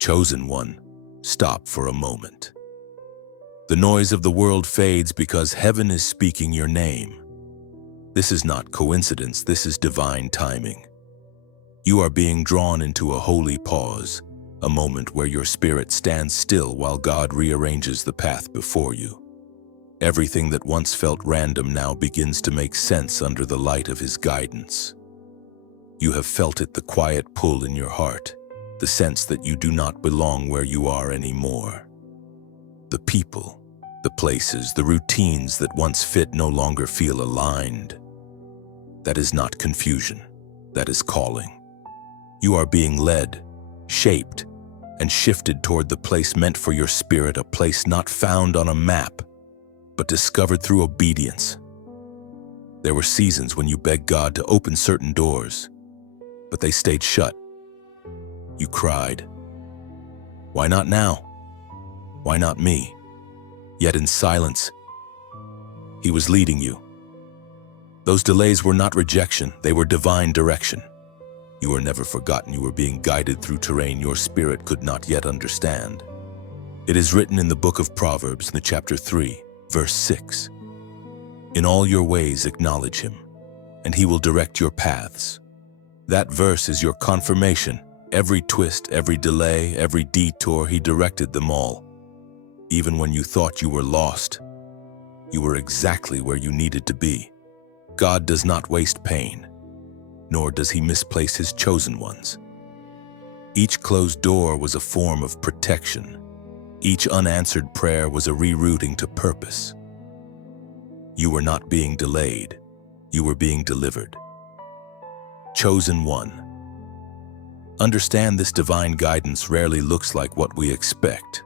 Chosen one, stop for a moment. The noise of the world fades because heaven is speaking your name. This is not coincidence, this is divine timing. You are being drawn into a holy pause, a moment where your spirit stands still while God rearranges the path before you. Everything that once felt random now begins to make sense under the light of His guidance. You have felt it, the quiet pull in your heart, the sense that you do not belong where you are anymore. The people, the places, the routines that once fit no longer feel aligned. That is not confusion, that is calling. You are being led, shaped, and shifted toward the place meant for your spirit, a place not found on a map, but discovered through obedience. There were seasons when you begged God to open certain doors, but they stayed shut. You cried, "Why not now? Why not me?" Yet in silence, He was leading you. Those delays were not rejection, they were divine direction. You were never forgotten, you were being guided through terrain your spirit could not yet understand. It is written in the book of Proverbs, in the chapter 3, verse 6. In all your ways acknowledge Him, and He will direct your paths. That verse is your confirmation. Every twist, every delay, every detour, He directed them all. Even when you thought you were lost, you were exactly where you needed to be. God does not waste pain, nor does He misplace His chosen ones. Each closed door was a form of protection. Each unanswered prayer was a rerouting to purpose. You were not being delayed, you were being delivered. Chosen one. Understand this divine guidance rarely looks like what we expect.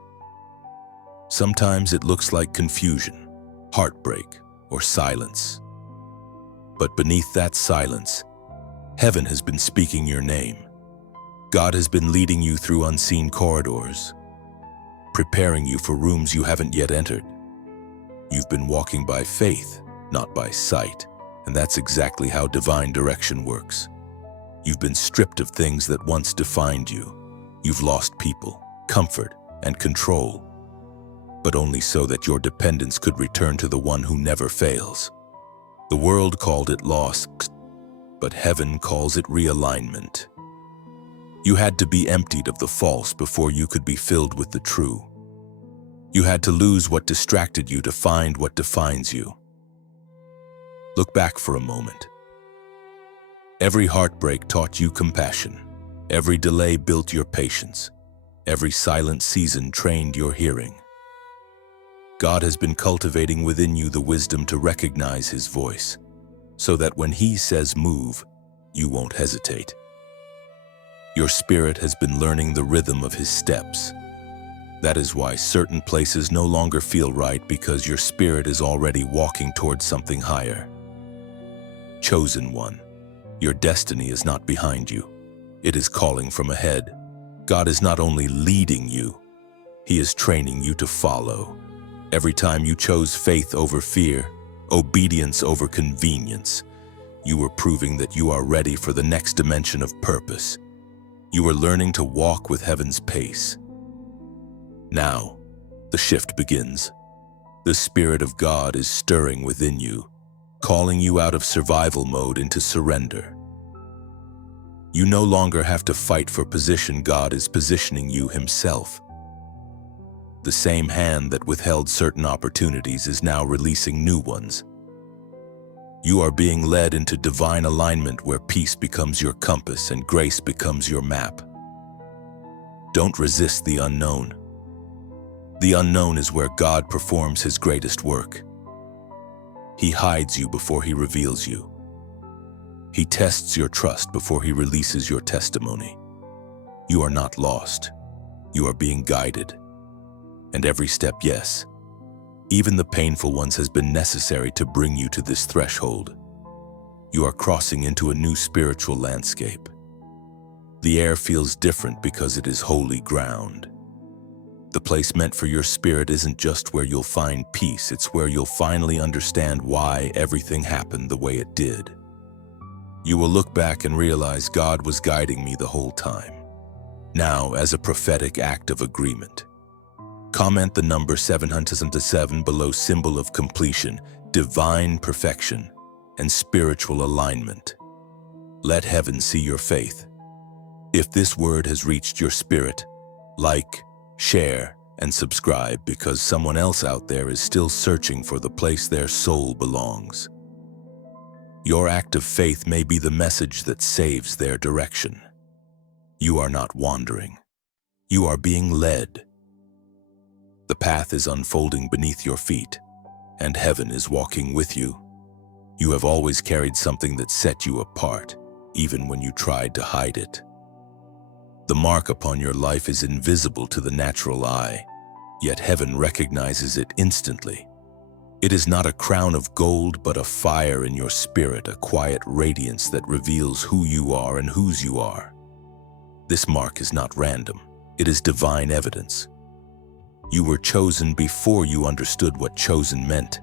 Sometimes it looks like confusion, heartbreak, or silence. But beneath that silence, heaven has been speaking your name. God has been leading you through unseen corridors, preparing you for rooms you haven't yet entered. You've been walking by faith, not by sight, and that's exactly how divine direction works. You've been stripped of things that once defined you. You've lost people, comfort, and control, but only so that your dependence could return to the one who never fails. The world called it loss, but heaven calls it realignment. You had to be emptied of the false before you could be filled with the true. You had to lose what distracted you to find what defines you. Look back for a moment. Every heartbreak taught you compassion. Every delay built your patience. Every silent season trained your hearing. God has been cultivating within you the wisdom to recognize His voice, so that when He says move, you won't hesitate. Your spirit has been learning the rhythm of His steps. That is why certain places no longer feel right, because your spirit is already walking towards something higher. Chosen one, your destiny is not behind you. It is calling from ahead. God is not only leading you, He is training you to follow. Every time you chose faith over fear, obedience over convenience, you were proving that you are ready for the next dimension of purpose. You are learning to walk with heaven's pace. Now, the shift begins. The Spirit of God is stirring within you, calling you out of survival mode into surrender. You no longer have to fight for position. God is positioning you Himself. The same hand that withheld certain opportunities is now releasing new ones. You are being led into divine alignment where peace becomes your compass and grace becomes your map. Don't resist the unknown. The unknown is where God performs His greatest work. He hides you before He reveals you. He tests your trust before He releases your testimony. You are not lost. You are being guided. And every step, yes, even the painful ones, has been necessary to bring you to this threshold. You are crossing into a new spiritual landscape. The air feels different because it is holy ground. The place meant for your spirit isn't just where you'll find peace, it's where you'll finally understand why everything happened the way it did. You will look back and realize God was guiding me the whole time. Now, as a prophetic act of agreement, comment the number 707 below, symbol of completion, divine perfection, and spiritual alignment. Let heaven see your faith. If this word has reached your spirit, like, share, and subscribe, because someone else out there is still searching for the place their soul belongs. Your act of faith may be the message that saves their direction. You are not wandering. You are being led. The path is unfolding beneath your feet, and heaven is walking with you. You have always carried something that set you apart, even when you tried to hide it. The mark upon your life is invisible to the natural eye, yet heaven recognizes it instantly. It is not a crown of gold, but a fire in your spirit, a quiet radiance that reveals who you are and whose you are. This mark is not random. It is divine evidence. You were chosen before you understood what chosen meant.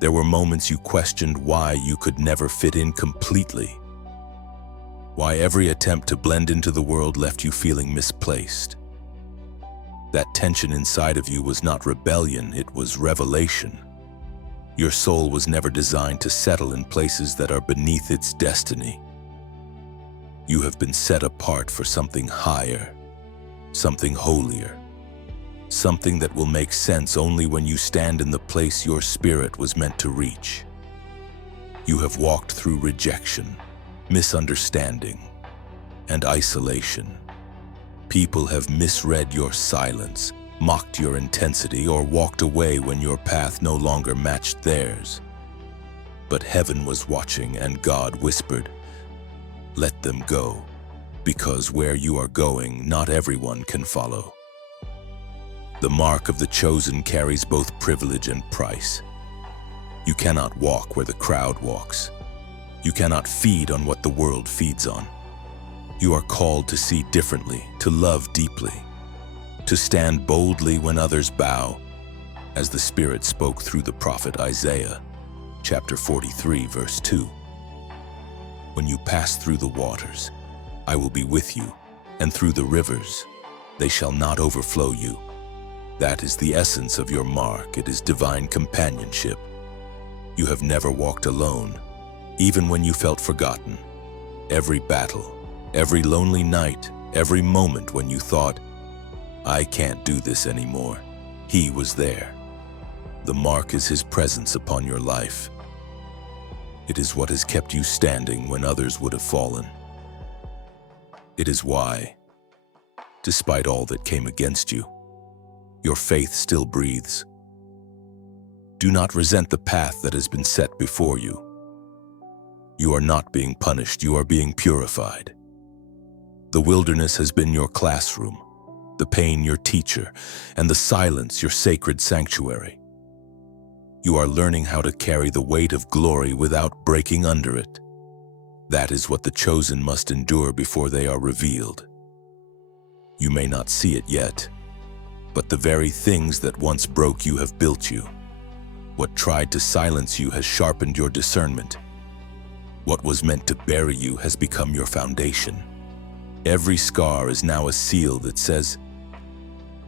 There were moments you questioned why you could never fit in completely, why every attempt to blend into the world left you feeling misplaced. That tension inside of you was not rebellion, it was revelation. Your soul was never designed to settle in places that are beneath its destiny. You have been set apart for something higher, something holier, something that will make sense only when you stand in the place your spirit was meant to reach. You have walked through rejection, misunderstanding, and isolation. People have misread your silence, mocked your intensity, or walked away when your path no longer matched theirs. But heaven was watching, and God whispered, "Let them go, because where you are going, not everyone can follow." The mark of the chosen carries both privilege and price. You cannot walk where the crowd walks. You cannot feed on what the world feeds on. You are called to see differently, to love deeply, to stand boldly when others bow, as the Spirit spoke through the prophet Isaiah, chapter 43, verse 2. When you pass through the waters, I will be with you, and through the rivers, they shall not overflow you. That is the essence of your mark. It is divine companionship. You have never walked alone, even when you felt forgotten. Every battle, every lonely night, every moment when you thought, "I can't do this anymore," He was there. The mark is His presence upon your life. It is what has kept you standing when others would have fallen. It is why, despite all that came against you, your faith still breathes. Do not resent the path that has been set before you. You are not being punished, you are being purified. The wilderness has been your classroom, the pain your teacher, and the silence your sacred sanctuary. You are learning how to carry the weight of glory without breaking under it. That is what the chosen must endure before they are revealed. You may not see it yet, but the very things that once broke you have built you. What tried to silence you has sharpened your discernment. What was meant to bury you has become your foundation. Every scar is now a seal that says,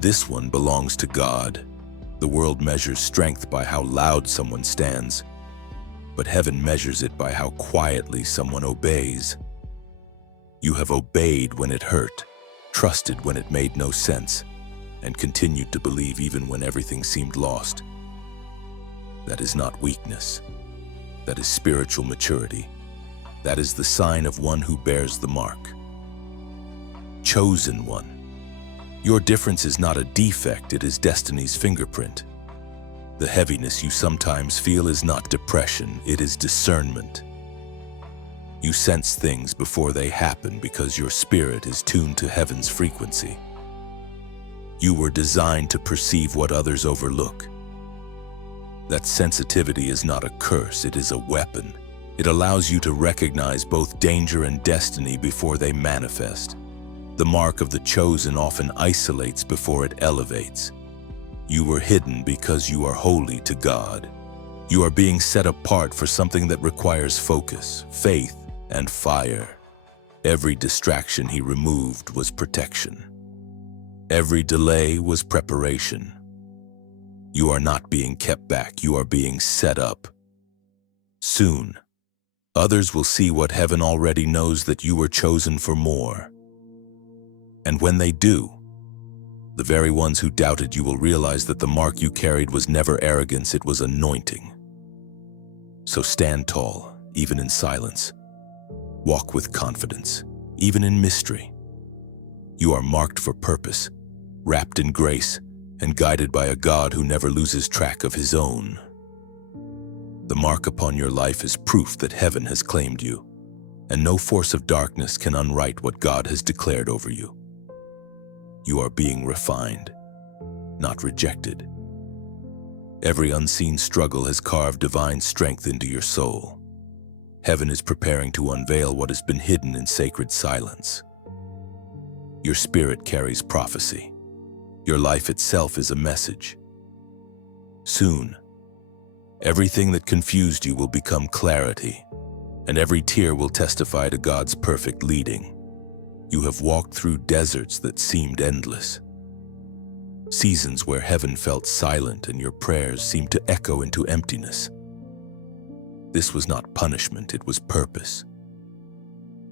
"This one belongs to God." The world measures strength by how loud someone stands, but heaven measures it by how quietly someone obeys. You have obeyed when it hurt, trusted when it made no sense, and continued to believe even when everything seemed lost. That is not weakness. That is spiritual maturity. That is the sign of one who bears the mark. Chosen one. Your difference is not a defect, it is destiny's fingerprint. The heaviness you sometimes feel is not depression, it is discernment. You sense things before they happen because your spirit is tuned to heaven's frequency. You were designed to perceive what others overlook. That sensitivity is not a curse, it is a weapon. It allows you to recognize both danger and destiny before they manifest. The mark of the chosen often isolates before it elevates. You were hidden because you are holy to God. You are being set apart for something that requires focus, faith, and fire. Every distraction he removed was protection. Every delay was preparation. You are not being kept back, you are being set up. Soon, others will see what heaven already knows, that you were chosen for more. And when they do, the very ones who doubted you will realize that the mark you carried was never arrogance, it was anointing. So stand tall, even in silence. Walk with confidence, even in mystery. You are marked for purpose, wrapped in grace, and guided by a God who never loses track of his own. The mark upon your life is proof that heaven has claimed you, and no force of darkness can unwrite what God has declared over you. You are being refined, not rejected. Every unseen struggle has carved divine strength into your soul. Heaven is preparing to unveil what has been hidden in sacred silence. Your spirit carries prophecy. Your life itself is a message. Soon, everything that confused you will become clarity, and every tear will testify to God's perfect leading. You have walked through deserts that seemed endless, seasons where heaven felt silent and your prayers seemed to echo into emptiness. This was not punishment, it was purpose.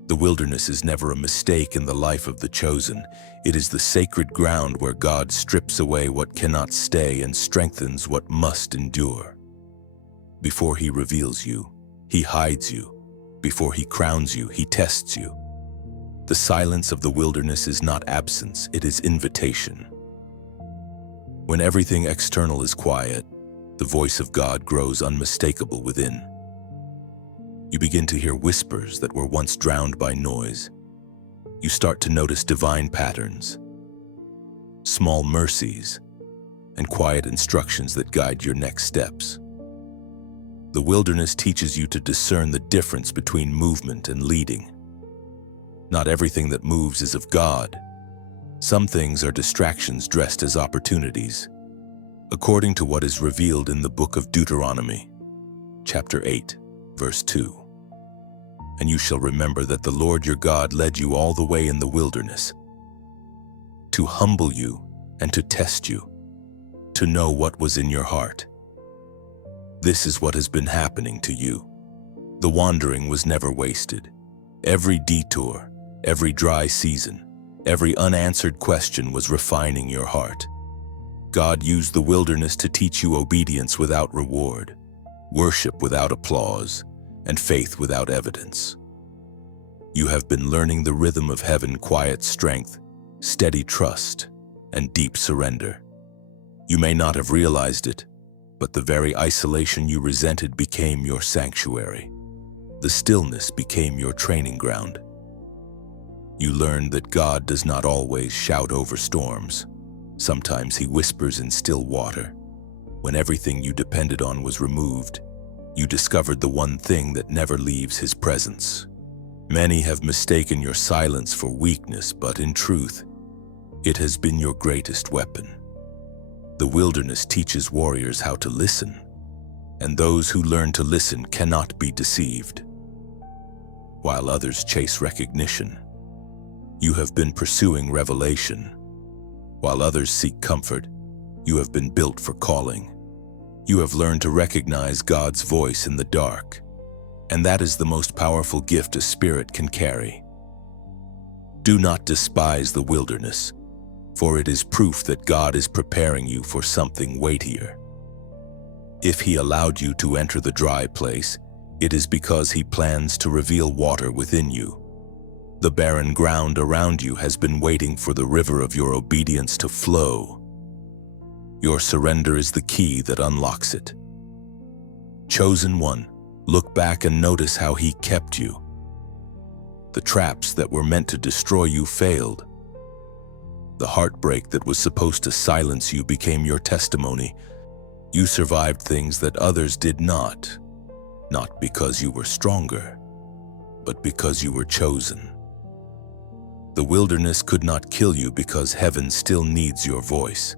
The wilderness is never a mistake in the life of the chosen. It is the sacred ground where God strips away what cannot stay and strengthens what must endure. Before he reveals you, he hides you. Before he crowns you, he tests you. The silence of the wilderness is not absence, it is invitation. When everything external is quiet, the voice of God grows unmistakable within. You begin to hear whispers that were once drowned by noise. You start to notice divine patterns, small mercies, and quiet instructions that guide your next steps. The wilderness teaches you to discern the difference between movement and leading. Not everything that moves is of God. Some things are distractions dressed as opportunities, according to what is revealed in the book of Deuteronomy, chapter 8, verse 2. And you shall remember that the Lord your God led you all the way in the wilderness, to humble you and to test you, to know what was in your heart. This is what has been happening to you. The wandering was never wasted. Every detour, every dry season, every unanswered question was refining your heart. God used the wilderness to teach you obedience without reward, worship without applause, and faith without evidence. You have been learning the rhythm of heaven: quiet strength, steady trust, and deep surrender. You may not have realized it, but the very isolation you resented became your sanctuary. The stillness became your training ground. You learned that God does not always shout over storms. Sometimes he whispers in still water. When everything you depended on was removed, you discovered the one thing that never leaves his presence. Many have mistaken your silence for weakness, but in truth, it has been your greatest weapon. The wilderness teaches warriors how to listen, and those who learn to listen cannot be deceived. While others chase recognition, you have been pursuing revelation. While others seek comfort, you have been built for calling. You have learned to recognize God's voice in the dark, and that is the most powerful gift a spirit can carry. Do not despise the wilderness, for it is proof that God is preparing you for something weightier. If he allowed you to enter the dry place, it is because he plans to reveal water within you. The barren ground around you has been waiting for the river of your obedience to flow. Your surrender is the key that unlocks it. Chosen one, look back and notice how he kept you. The traps that were meant to destroy you failed. The heartbreak that was supposed to silence you became your testimony. You survived things that others did not because you were stronger, but because you were chosen. The wilderness could not kill you because heaven still needs your voice.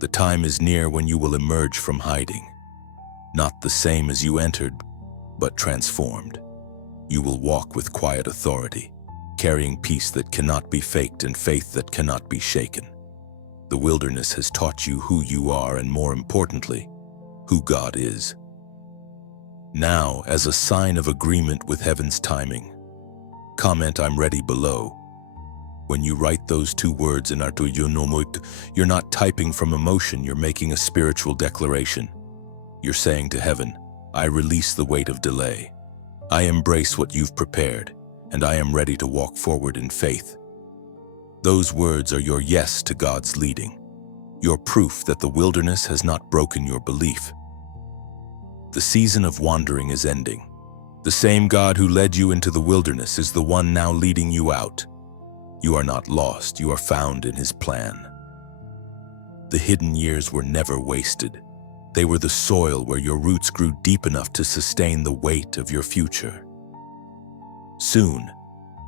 The time is near when you will emerge from hiding, not the same as you entered, but transformed. You will walk with quiet authority, carrying peace that cannot be faked and faith that cannot be shaken. The wilderness has taught you who you are and, more importantly, who God is. Now, as a sign of agreement with heaven's timing, comment "I'm ready" below. When you write those two words in Artuyonomoik, you're not typing from emotion, you're making a spiritual declaration. You're saying to heaven, I release the weight of delay. I embrace what you've prepared, and I am ready to walk forward in faith. Those words are your yes to God's leading, your proof that the wilderness has not broken your belief. The season of wandering is ending. The same God who led you into the wilderness is the one now leading you out. You are not lost, you are found in His plan. The hidden years were never wasted. They were the soil where your roots grew deep enough to sustain the weight of your future. Soon,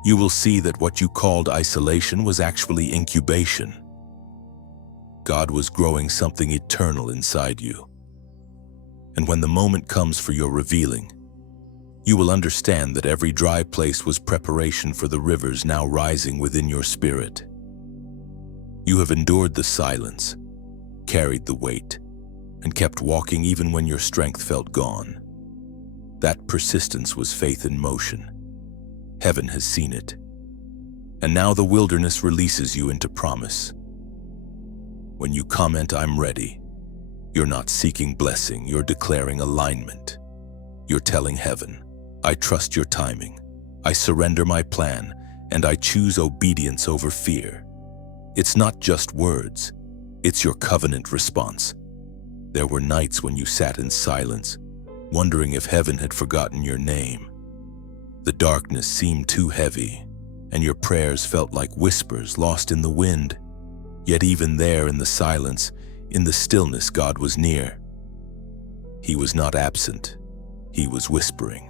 you will see that what you called isolation was actually incubation. God was growing something eternal inside you. And when the moment comes for your revealing, you will understand that every dry place was preparation for the rivers now rising within your spirit. You have endured the silence, carried the weight, and kept walking even when your strength felt gone. That persistence was faith in motion. Heaven has seen it. And now the wilderness releases you into promise. When you comment "I'm ready," you're not seeking blessing, you're declaring alignment. You're telling heaven, I trust your timing, I surrender my plan, and I choose obedience over fear. It's not just words, it's your covenant response. There were nights when you sat in silence, wondering if heaven had forgotten your name. The darkness seemed too heavy, and your prayers felt like whispers lost in the wind. Yet even there in the silence, in the stillness, God was near. He was not absent, He was whispering.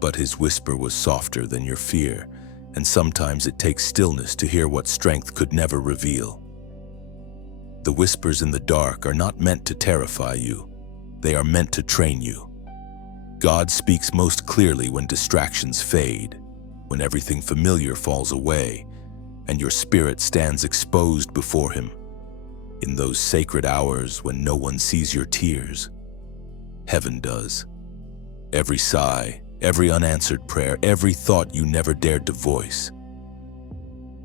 But His whisper was softer than your fear, and sometimes it takes stillness to hear what strength could never reveal. The whispers in the dark are not meant to terrify you, they are meant to train you. God speaks most clearly when distractions fade, when everything familiar falls away, and your spirit stands exposed before Him. In those sacred hours when no one sees your tears, heaven does. Every sigh, every unanswered prayer, every thought you never dared to voice,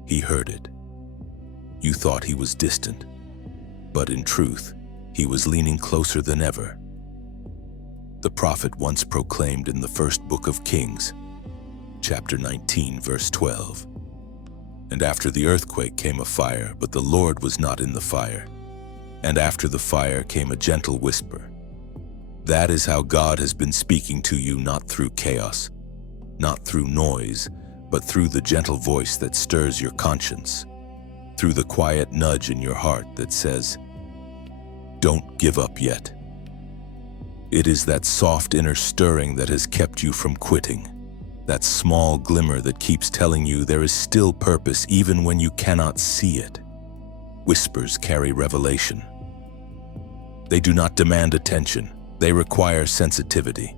He heard it. You thought He was distant, but in truth, He was leaning closer than ever. The prophet once proclaimed in the first book of Kings, chapter 19, verse 12, "And after the earthquake came a fire, but the Lord was not in the fire. And after the fire came a gentle whisper." That is how God has been speaking to you, not through chaos, not through noise, but through the gentle voice that stirs your conscience, through the quiet nudge in your heart that says, "Don't give up yet." It is that soft inner stirring that has kept you from quitting, that small glimmer that keeps telling you there is still purpose even when you cannot see it. Whispers carry revelation. They do not demand attention, they require sensitivity.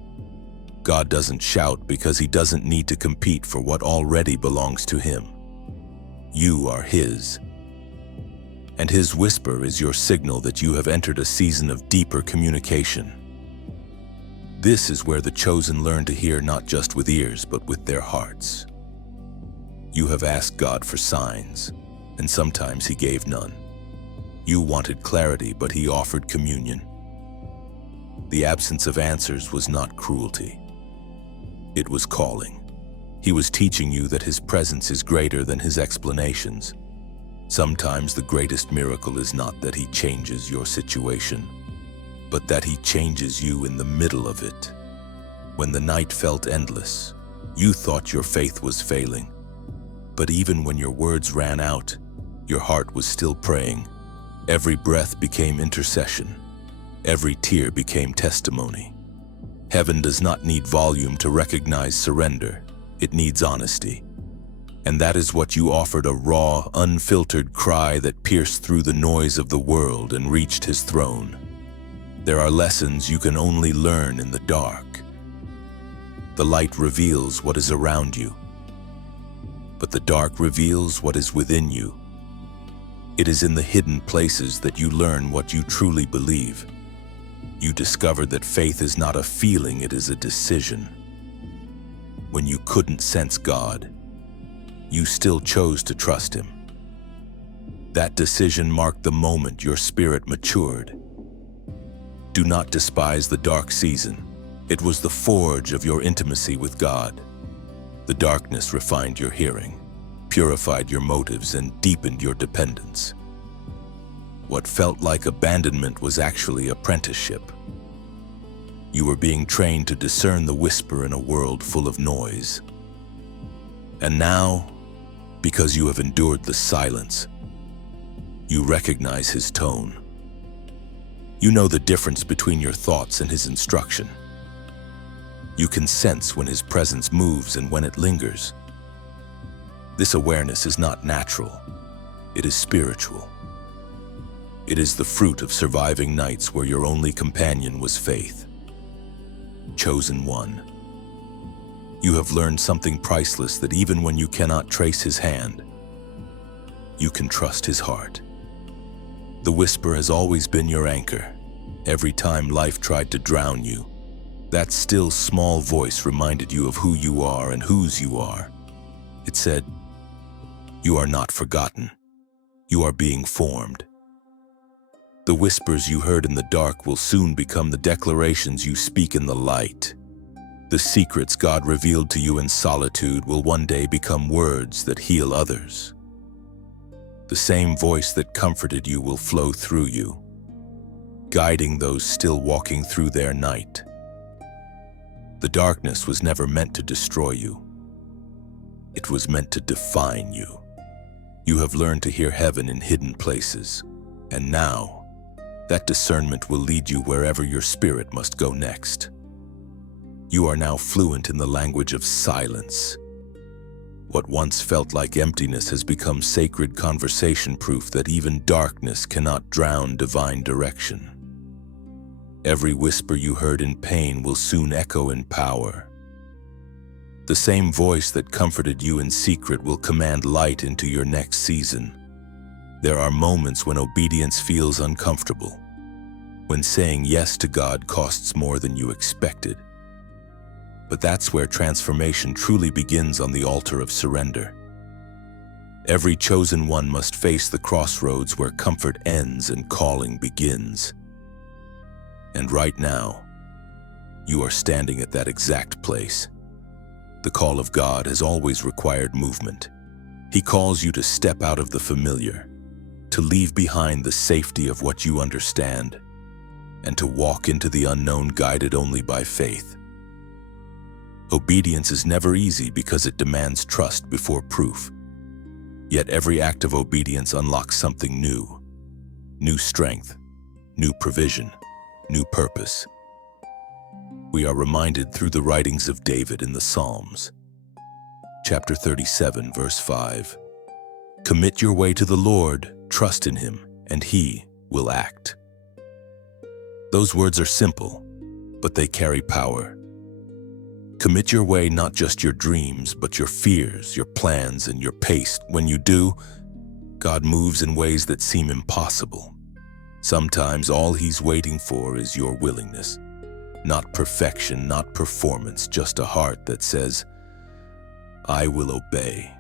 God doesn't shout because He doesn't need to compete for what already belongs to Him. You are His. And His whisper is your signal that you have entered a season of deeper communication. This is where the chosen learn to hear not just with ears, but with their hearts. You have asked God for signs, and sometimes He gave none. You wanted clarity, but He offered communion. The absence of answers was not cruelty. It was calling. He was teaching you that His presence is greater than His explanations. Sometimes the greatest miracle is not that He changes your situation, but that He changes you in the middle of it. When the night felt endless, you thought your faith was failing. But even when your words ran out, your heart was still praying. Every breath became intercession. Every tear became testimony. Heaven does not need volume to recognize surrender. It needs honesty. And that is what you offered, a raw, unfiltered cry that pierced through the noise of the world and reached His throne. There are lessons you can only learn in the dark. The light reveals what is around you. but the dark reveals what is within you. It is in the hidden places that you learn what you truly believe. You discover that faith is not a feeling, it is a decision. When you couldn't sense God, you still chose to trust Him. That decision marked the moment your spirit matured. Do not despise the dark season. It was the forge of your intimacy with God. The darkness refined your hearing, purified your motives, and deepened your dependence. What felt like abandonment was actually apprenticeship. You were being trained to discern the whisper in a world full of noise. And now, because you have endured the silence, you recognize His tone. You know the difference between your thoughts and His instruction. You can sense when His presence moves and when it lingers. This awareness is not natural, it is spiritual. It is the fruit of surviving nights where your only companion was faith. Chosen one. You have learned something priceless, that even when you cannot trace His hand, you can trust His heart. The whisper has always been your anchor. Every time life tried to drown you, that still small voice reminded you of who you are and whose you are. It said, "You are not forgotten. You are being formed." The whispers you heard in the dark will soon become the declarations you speak in the light. The secrets God revealed to you in solitude will one day become words that heal others. The same voice that comforted you will flow through you, guiding those still walking through their night. The darkness was never meant to destroy you. It was meant to define you. You have learned to hear heaven in hidden places, and now, that discernment will lead you wherever your spirit must go next. You are now fluent in the language of silence. What once felt like emptiness has become sacred conversation, proof that even darkness cannot drown divine direction. Every whisper you heard in pain will soon echo in power. The same voice that comforted you in secret will command light into your next season. There are moments when obedience feels uncomfortable, when saying yes to God costs more than you expected. But that's where transformation truly begins, on the altar of surrender. Every chosen one must face the crossroads where comfort ends and calling begins. And right now, you are standing at that exact place. The call of God has always required movement. He calls you to step out of the familiar, to leave behind the safety of what you understand, and to walk into the unknown, guided only by faith. Obedience is never easy because it demands trust before proof. Yet every act of obedience unlocks something new. New strength, new provision, new purpose. We are reminded through the writings of David in the Psalms. Chapter 37, verse 5. Commit your way to the Lord, trust in Him, and He will act. Those words are simple, but they carry power. Commit your way, not just your dreams, but your fears, your plans, and your pace. When you do, God moves in ways that seem impossible. Sometimes all He's waiting for is your willingness. Not perfection, not performance, just a heart that says, "I will obey."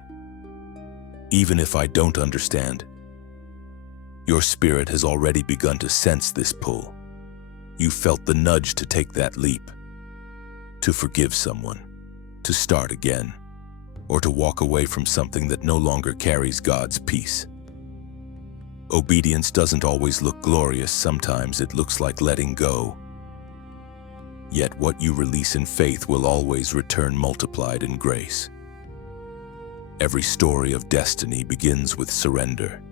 Even if I don't understand, your spirit has already begun to sense this pull. You felt the nudge to take that leap, to forgive someone, to start again, or to walk away from something that no longer carries God's peace. Obedience doesn't always look glorious. Sometimes it looks like letting go. Yet what you release in faith will always return multiplied in grace. Every story of destiny begins with surrender.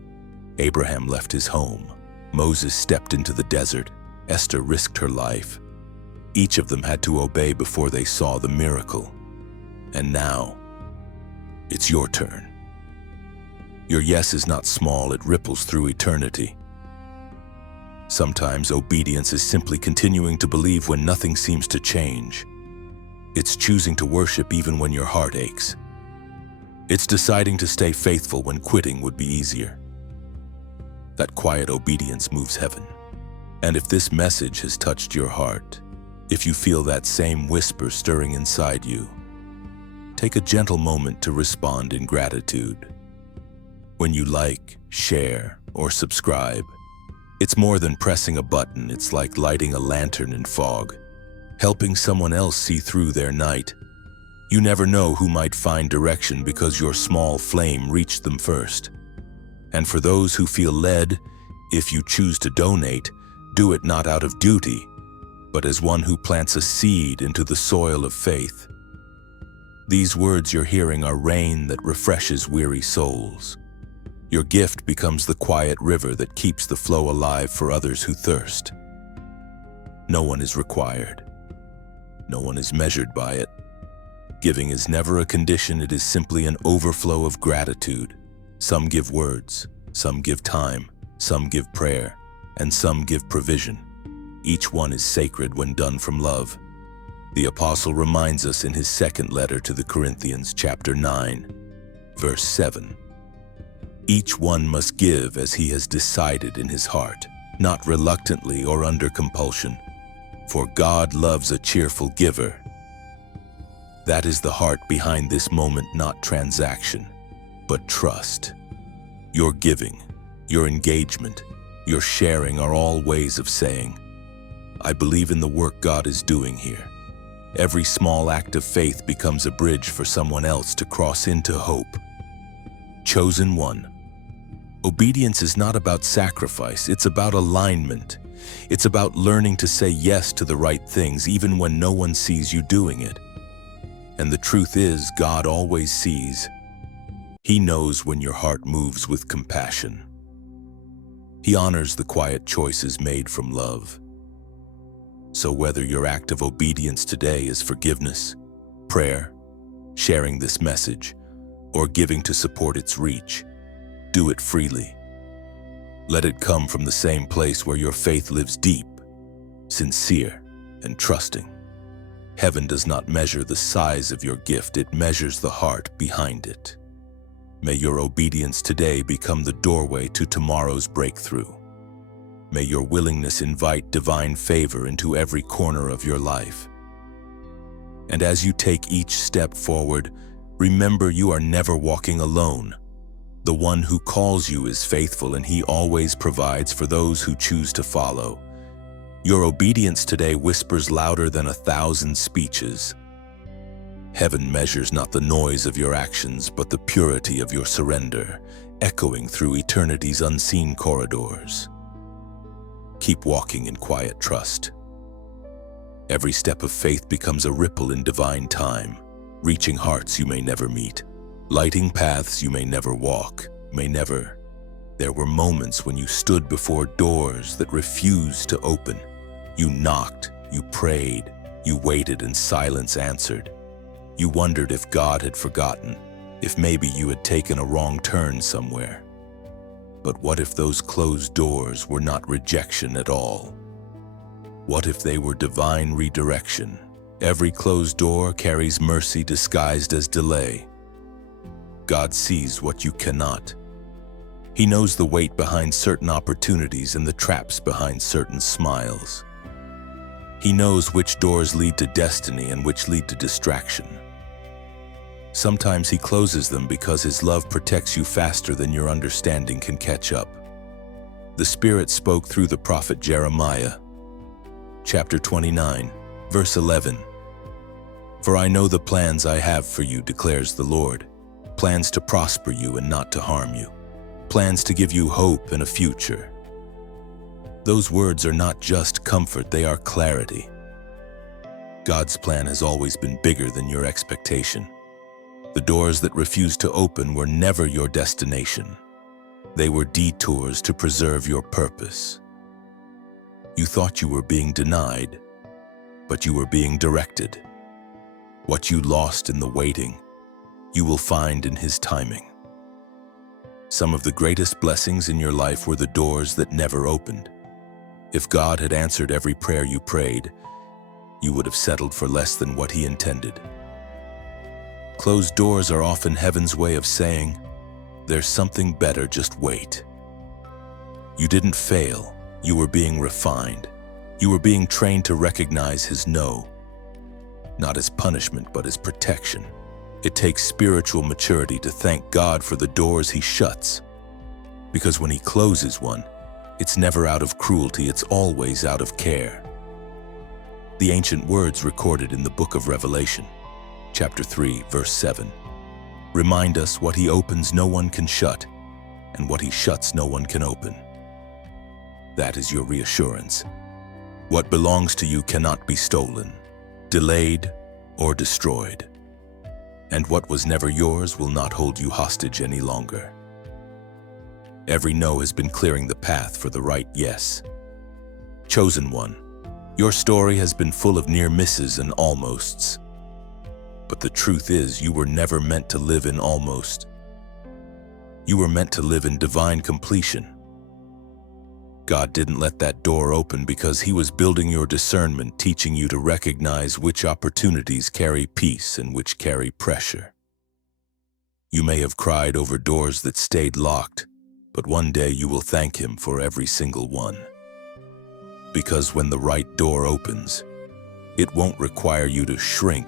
Abraham left his home. Moses stepped into the desert. Esther risked her life. Each of them had to obey before they saw the miracle. And now, it's your turn. Your yes is not small, it ripples through eternity. Sometimes obedience is simply continuing to believe when nothing seems to change. It's choosing to worship even when your heart aches. It's deciding to stay faithful when quitting would be easier. That quiet obedience moves heaven. And if this message has touched your heart, if you feel that same whisper stirring inside you, take a gentle moment to respond in gratitude. When you like, share, or subscribe, it's more than pressing a button. It's like lighting a lantern in fog, helping someone else see through their night. You never know who might find direction because your small flame reached them first. And for those who feel led, if you choose to donate, do it not out of duty, but as one who plants a seed into the soil of faith. These words you're hearing are rain that refreshes weary souls. Your gift becomes the quiet river that keeps the flow alive for others who thirst. No one is required. No one is measured by it. Giving is never a condition, it is simply an overflow of gratitude. Some give words, some give time, some give prayer, and some give provision. Each one is sacred when done from love. The apostle reminds us in his second letter to the Corinthians, chapter 9, verse 7. Each one must give as he has decided in his heart, not reluctantly or under compulsion, for God loves a cheerful giver. That is the heart behind this moment, not transaction, but trust. Your giving, your engagement, your sharing are all ways of saying, I believe in the work God is doing here. Every small act of faith becomes a bridge for someone else to cross into hope. Chosen one. Obedience is not about sacrifice, it's about alignment. It's about learning to say yes to the right things even when no one sees you doing it. And the truth is, God always sees. He knows when your heart moves with compassion. He honors the quiet choices made from love. So whether your act of obedience today is forgiveness, prayer, sharing this message, or giving to support its reach, do it freely. Let it come from the same place where your faith lives deep, sincere, and trusting. Heaven does not measure the size of your gift, it measures the heart behind it. May your obedience today become the doorway to tomorrow's breakthrough. May your willingness invite divine favor into every corner of your life. And as you take each step forward, remember you are never walking alone. The one who calls you is faithful, and he always provides for those who choose to follow. Your obedience today whispers louder than 1,000 speeches. Heaven measures not the noise of your actions, but the purity of your surrender, echoing through eternity's unseen corridors. Keep walking in quiet trust. Every step of faith becomes a ripple in divine time, reaching hearts you may never meet, lighting paths you may never walk, There were moments when you stood before doors that refused to open. You knocked, you prayed, you waited, and silence answered. You wondered if God had forgotten, if maybe you had taken a wrong turn somewhere. But what if those closed doors were not rejection at all? What if they were divine redirection? Every closed door carries mercy disguised as delay. God sees what you cannot. He knows the weight behind certain opportunities and the traps behind certain smiles. He knows which doors lead to destiny and which lead to distraction. Sometimes he closes them because his love protects you faster than your understanding can catch up. The Spirit spoke through the prophet Jeremiah, chapter 29, verse 11. For I know the plans I have for you, declares the Lord, plans to prosper you and not to harm you, plans to give you hope and a future. Those words are not just comfort, they are clarity. God's plan has always been bigger than your expectation. The doors that refused to open were never your destination. They were detours to preserve your purpose. You thought you were being denied, but you were being directed. What you lost in the waiting, you will find in His timing. Some of the greatest blessings in your life were the doors that never opened. If God had answered every prayer you prayed, you would have settled for less than what He intended. Closed doors are often heaven's way of saying, "There's something better, just wait." You didn't fail. You were being refined. You were being trained to recognize his no, not as punishment, but as protection. It takes spiritual maturity to thank God for the doors he shuts, because when he closes one, it's never out of cruelty, it's always out of care. The ancient words recorded in the book of Revelation, chapter 3, verse 7, remind us what he opens no one can shut, and what he shuts no one can open. That is your reassurance. What belongs to you cannot be stolen, delayed, or destroyed. And what was never yours will not hold you hostage any longer. Every no has been clearing the path for the right yes. Chosen one, your story has been full of near misses and almosts. But the truth is, you were never meant to live in almost. You were meant to live in divine completion. God didn't let that door open because he was building your discernment, teaching you to recognize which opportunities carry peace and which carry pressure. You may have cried over doors that stayed locked, but one day you will thank him for every single one. Because when the right door opens, it won't require you to shrink,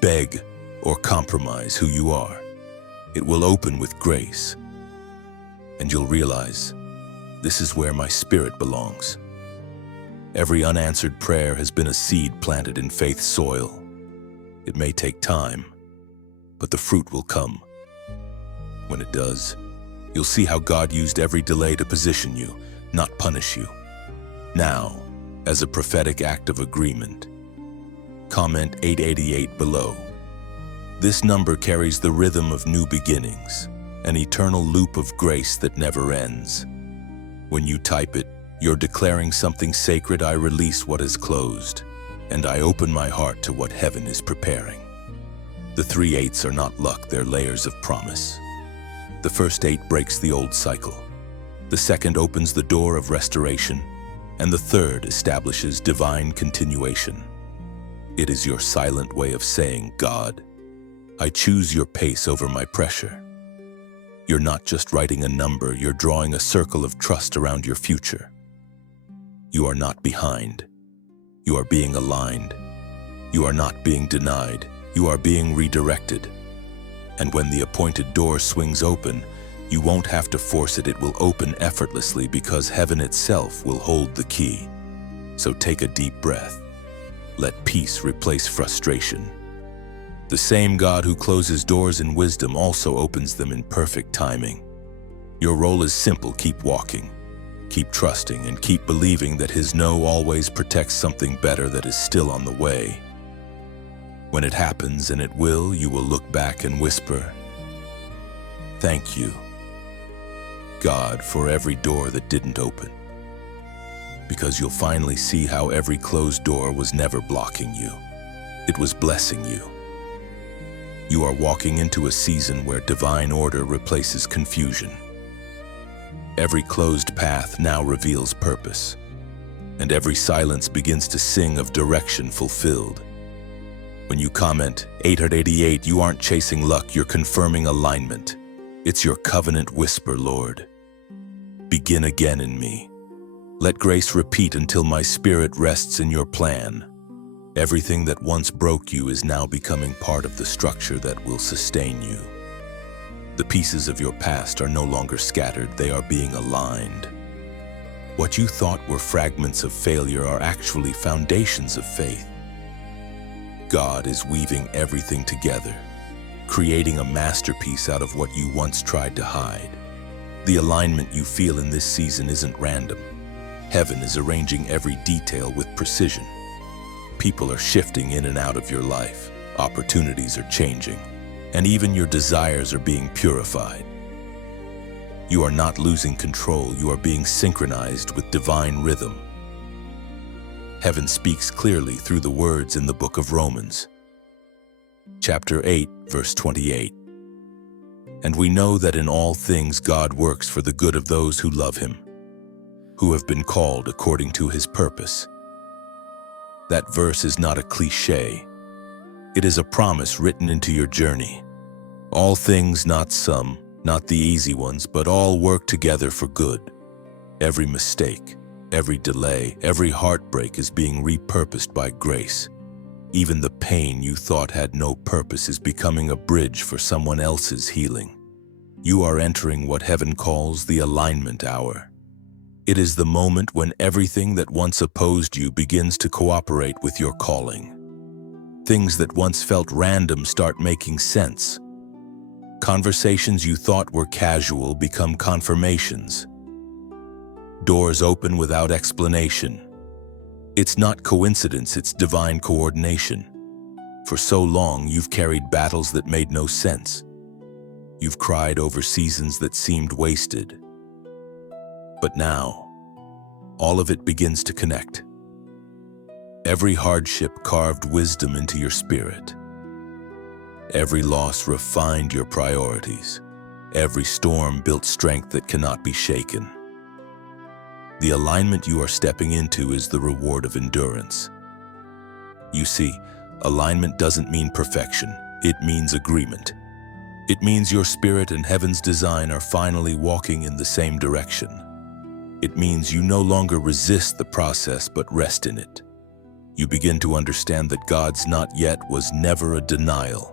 beg, or compromise who you are. It will open with grace, and you'll realize, this is where my spirit belongs. Every unanswered prayer has been a seed planted in faith's soil. It may take time, but the fruit will come. When it does, you'll see how God used every delay to position you, not punish you. Now, as a prophetic act of agreement, comment 888 below. This number carries the rhythm of new beginnings, an eternal loop of grace that never ends. When you type it, you're declaring something sacred. I release what is closed, and I open my heart to what heaven is preparing. The 3 8s are not luck, they're layers of promise. The first 8 breaks the old cycle. The second opens the door of restoration, and the third establishes divine continuation. It is your silent way of saying, God, I choose your pace over my pressure. You're not just writing a number, you're drawing a circle of trust around your future. You are not behind. You are being aligned. You are not being denied. You are being redirected. And when the appointed door swings open, you won't have to force it. It will open effortlessly because heaven itself will hold the key. So take a deep breath. Let peace replace frustration. The same God who closes doors in wisdom also opens them in perfect timing. Your role is simple: keep walking, keep trusting, and keep believing that his no always protects something better that is still on the way. When it happens, and it will, you will look back and whisper, "Thank you, God, for every door that didn't open." Because you'll finally see how every closed door was never blocking you. It was blessing you. You are walking into a season where divine order replaces confusion. Every closed path now reveals purpose, and every silence begins to sing of direction fulfilled. When you comment 888, you aren't chasing luck, you're confirming alignment. It's your covenant whisper, Lord. Begin again in me. Let grace repeat until my spirit rests in your plan. Everything that once broke you is now becoming part of the structure that will sustain you. The pieces of your past are no longer scattered, they are being aligned. What you thought were fragments of failure are actually foundations of faith. God is weaving everything together, creating a masterpiece out of what you once tried to hide. The alignment you feel in this season isn't random. Heaven is arranging every detail with precision. People are shifting in and out of your life. Opportunities are changing, and even your desires are being purified. You are not losing control, you are being synchronized with divine rhythm. Heaven speaks clearly through the words in the book of Romans, chapter 8, verse 28. And we know that in all things God works for the good of those who love him, who have been called according to his purpose. That verse is not a cliche. It is a promise written into your journey. All things, not some, not the easy ones, but all work together for good. Every mistake, every delay, every heartbreak is being repurposed by grace. Even the pain you thought had no purpose is becoming a bridge for someone else's healing. You are entering what heaven calls the alignment hour. It is the moment when everything that once opposed you begins to cooperate with your calling. Things that once felt random start making sense. Conversations you thought were casual become confirmations. Doors open without explanation. It's not coincidence, it's divine coordination. For so long, you've carried battles that made no sense. You've cried over seasons that seemed wasted. But now, all of it begins to connect. Every hardship carved wisdom into your spirit. Every loss refined your priorities. Every storm built strength that cannot be shaken. The alignment you are stepping into is the reward of endurance. You see, alignment doesn't mean perfection. It means agreement. It means your spirit and heaven's design are finally walking in the same direction. It means you no longer resist the process but rest in it. You begin to understand that God's not yet was never a denial.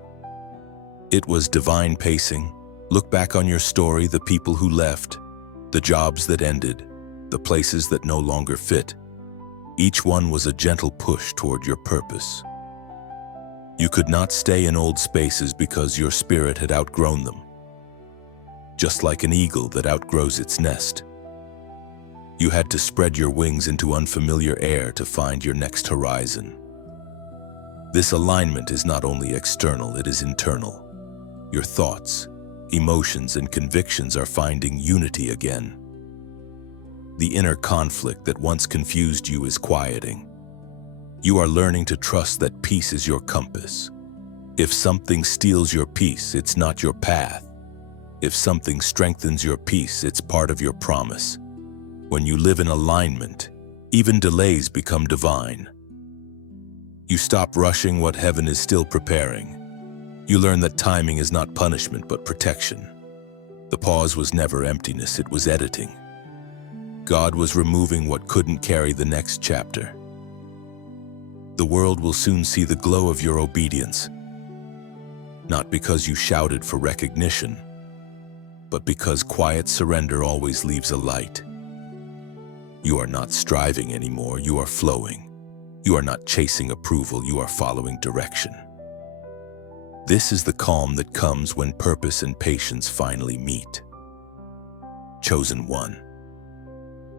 It was divine pacing. Look back on your story, the people who left, the jobs that ended, the places that no longer fit. Each one was a gentle push toward your purpose. You could not stay in old spaces because your spirit had outgrown them. Just like an eagle that outgrows its nest. You had to spread your wings into unfamiliar air to find your next horizon. This alignment is not only external, it is internal. Your thoughts, emotions, and convictions are finding unity again. The inner conflict that once confused you is quieting. You are learning to trust that peace is your compass. If something steals your peace, it's not your path. If something strengthens your peace, it's part of your promise. When you live in alignment, even delays become divine. You stop rushing what heaven is still preparing. You learn that timing is not punishment but protection. The pause was never emptiness, it was editing. God was removing what couldn't carry the next chapter. The world will soon see the glow of your obedience, not because you shouted for recognition, but because quiet surrender always leaves a light. You are not striving anymore, you are flowing. You are not chasing approval, you are following direction. This is the calm that comes when purpose and patience finally meet. Chosen one.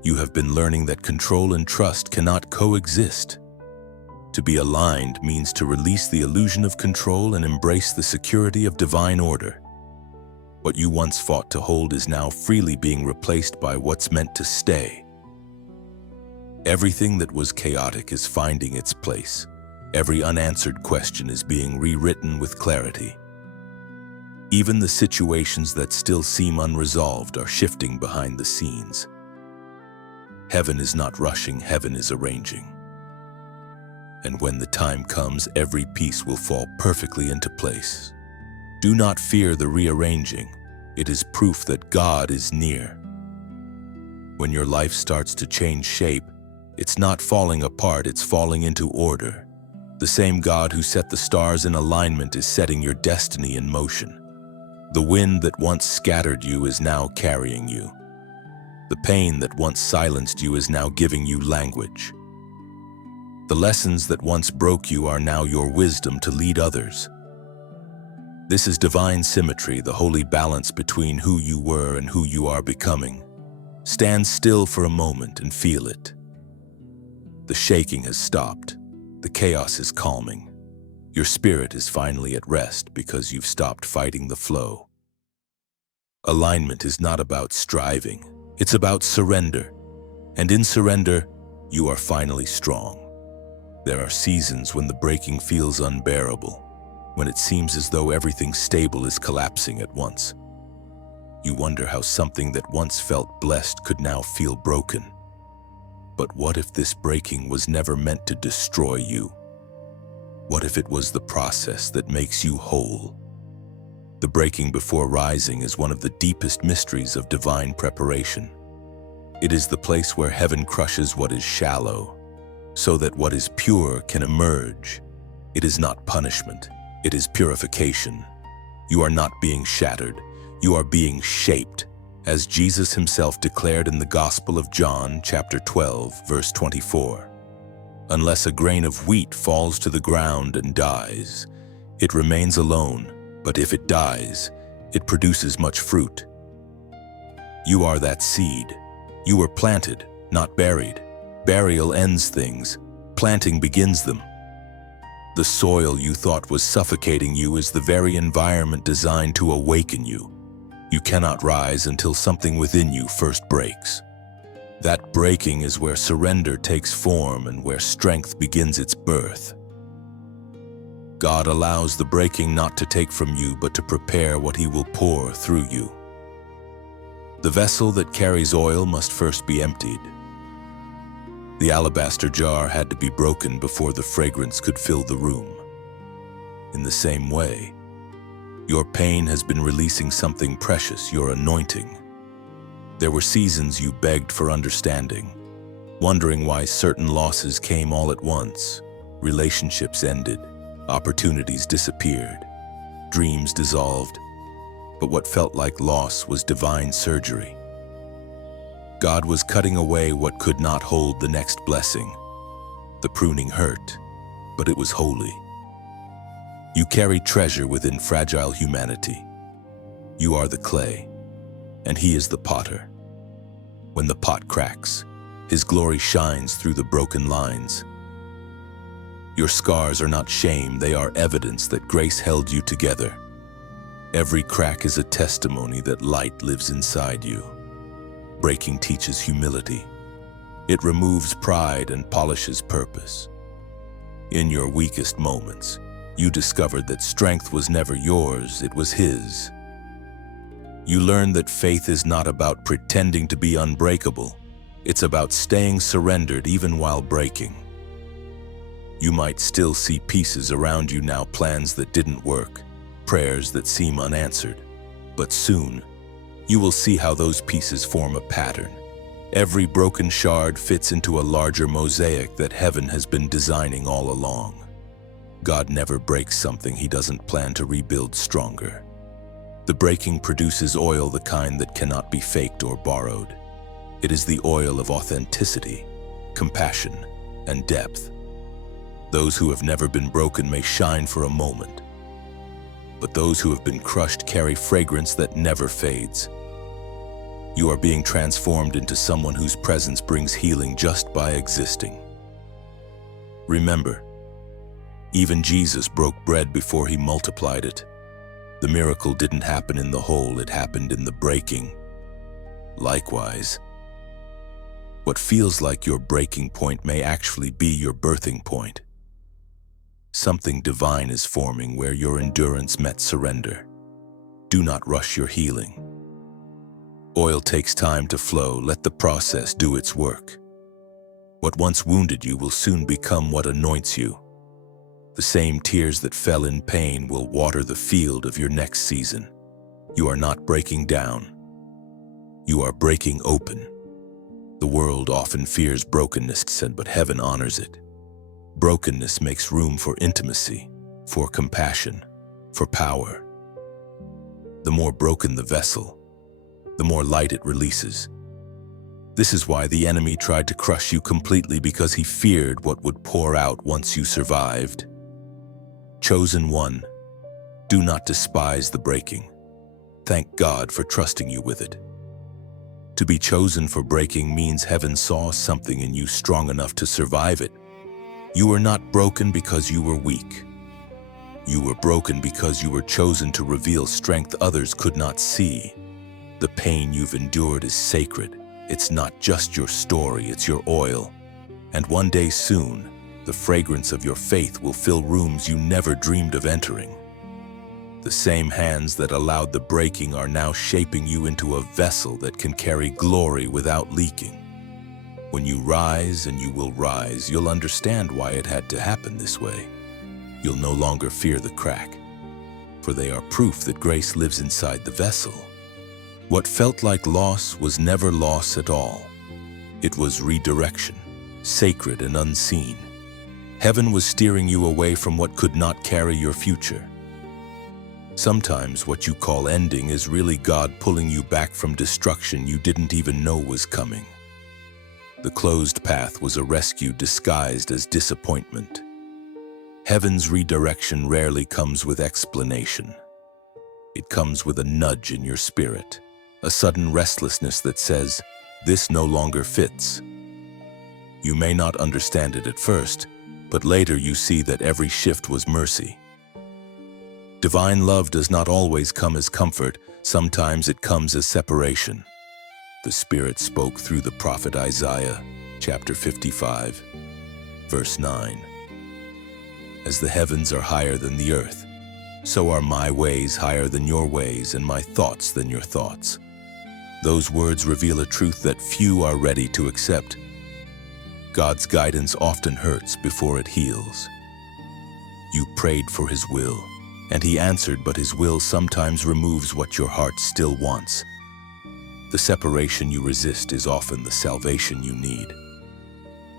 You have been learning that control and trust cannot coexist. To be aligned means to release the illusion of control and embrace the security of divine order. What you once fought to hold is now freely being replaced by what's meant to stay. Everything that was chaotic is finding its place. Every unanswered question is being rewritten with clarity. Even the situations that still seem unresolved are shifting behind the scenes. Heaven is not rushing, heaven is arranging. And when the time comes, every piece will fall perfectly into place. Do not fear the rearranging. It is proof that God is near. When your life starts to change shape, it's not falling apart, it's falling into order. The same God who set the stars in alignment is setting your destiny in motion. The wind that once scattered you is now carrying you. The pain that once silenced you is now giving you language. The lessons that once broke you are now your wisdom to lead others. This is divine symmetry, the holy balance between who you were and who you are becoming. Stand still for a moment and feel it. The shaking has stopped. The chaos is calming. Your spirit is finally at rest because you've stopped fighting the flow. Alignment is not about striving. It's about surrender. And in surrender, you are finally strong. There are seasons when the breaking feels unbearable, when it seems as though everything stable is collapsing at once. You wonder how something that once felt blessed could now feel broken. But what if this breaking was never meant to destroy you? What if it was the process that makes you whole? The breaking before rising is one of the deepest mysteries of divine preparation. It is the place where heaven crushes what is shallow, so that what is pure can emerge. It is not punishment, it is purification. You are not being shattered, you are being shaped, as Jesus himself declared in the Gospel of John, chapter 12, verse 24. Unless a grain of wheat falls to the ground and dies, it remains alone, but if it dies, it produces much fruit. You are that seed. You were planted, not buried. Burial ends things, planting begins them. The soil you thought was suffocating you is the very environment designed to awaken you. You cannot rise until something within you first breaks. That breaking is where surrender takes form and where strength begins its birth. God allows the breaking not to take from you, but to prepare what he will pour through you. The vessel that carries oil must first be emptied. The alabaster jar had to be broken before the fragrance could fill the room. In the same way, your pain has been releasing something precious, your anointing. There were seasons you begged for understanding, wondering why certain losses came all at once. Relationships ended, opportunities disappeared, dreams dissolved, but what felt like loss was divine surgery. God was cutting away what could not hold the next blessing. The pruning hurt, but it was holy. You carry treasure within fragile humanity. You are the clay, and he is the potter. When the pot cracks, his glory shines through the broken lines. Your scars are not shame, they are evidence that grace held you together. Every crack is a testimony that light lives inside you. Breaking teaches humility. It removes pride and polishes purpose. In your weakest moments, you discovered that strength was never yours, it was his. You learned that faith is not about pretending to be unbreakable. It's about staying surrendered even while breaking. You might still see pieces around you now, plans that didn't work, prayers that seem unanswered. But soon, you will see how those pieces form a pattern. Every broken shard fits into a larger mosaic that heaven has been designing all along. God never breaks something he doesn't plan to rebuild stronger. The breaking produces oil, the kind that cannot be faked or borrowed. It is the oil of authenticity, compassion, and depth. Those who have never been broken may shine for a moment, but those who have been crushed carry fragrance that never fades. You are being transformed into someone whose presence brings healing just by existing. Remember, even Jesus broke bread before he multiplied it. The miracle didn't happen in the whole, it happened in the breaking. Likewise, what feels like your breaking point may actually be your birthing point. Something divine is forming where your endurance met surrender. Do not rush your healing. Oil takes time to flow, let the process do its work. What once wounded you will soon become what anoints you. The same tears that fell in pain will water the field of your next season. You are not breaking down. You are breaking open. The world often fears brokenness, but heaven honors it. Brokenness makes room for intimacy, for compassion, for power. The more broken the vessel, the more light it releases. This is why the enemy tried to crush you completely, because he feared what would pour out once you survived. Chosen one, do not despise the breaking. Thank God for trusting you with it. To be chosen for breaking means heaven saw something in you strong enough to survive it. You were not broken because you were weak. You were broken because you were chosen to reveal strength others could not see. The pain you've endured is sacred. It's not just your story, it's your oil. And one day soon, the fragrance of your faith will fill rooms you never dreamed of entering. The same hands that allowed the breaking are now shaping you into a vessel that can carry glory without leaking. When you rise, and you will rise, you'll understand why it had to happen this way. You'll no longer fear the crack, for they are proof that grace lives inside the vessel. What felt like loss was never loss at all. It was redirection, sacred and unseen. Heaven was steering you away from what could not carry your future. Sometimes what you call ending is really God pulling you back from destruction you didn't even know was coming. The closed path was a rescue disguised as disappointment. Heaven's redirection rarely comes with explanation. It comes with a nudge in your spirit, a sudden restlessness that says, "This no longer fits." You may not understand it at first, but later you see that every shift was mercy. Divine love does not always come as comfort, sometimes it comes as separation. The Spirit spoke through the prophet Isaiah, chapter 55, verse 9. As the heavens are higher than the earth, so are my ways higher than your ways and my thoughts than your thoughts. Those words reveal a truth that few are ready to accept. God's guidance often hurts before it heals. You prayed for His will, and He answered, but His will sometimes removes what your heart still wants. The separation you resist is often the salvation you need.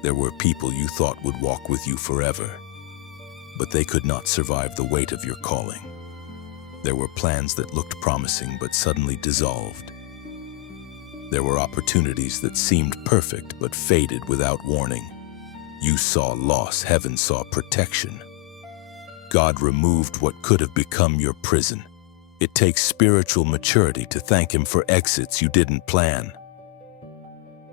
There were people you thought would walk with you forever, but they could not survive the weight of your calling. There were plans that looked promising but suddenly dissolved. There were opportunities that seemed perfect but faded without warning. You saw loss, heaven saw protection. God removed what could have become your prison. It takes spiritual maturity to thank Him for exits you didn't plan.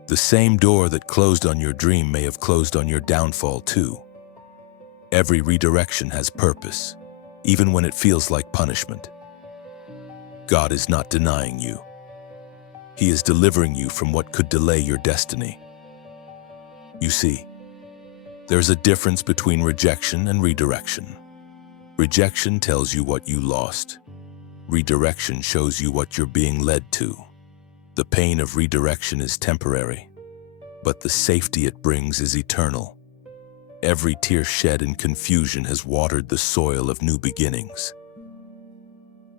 The same door that closed on your dream may have closed on your downfall too. Every redirection has purpose, even when it feels like punishment. God is not denying you. He is delivering you from what could delay your destiny. You see, there's a difference between rejection and redirection. Rejection tells you what you lost. Redirection shows you what you're being led to. The pain of redirection is temporary, but the safety it brings is eternal. Every tear shed in confusion has watered the soil of new beginnings.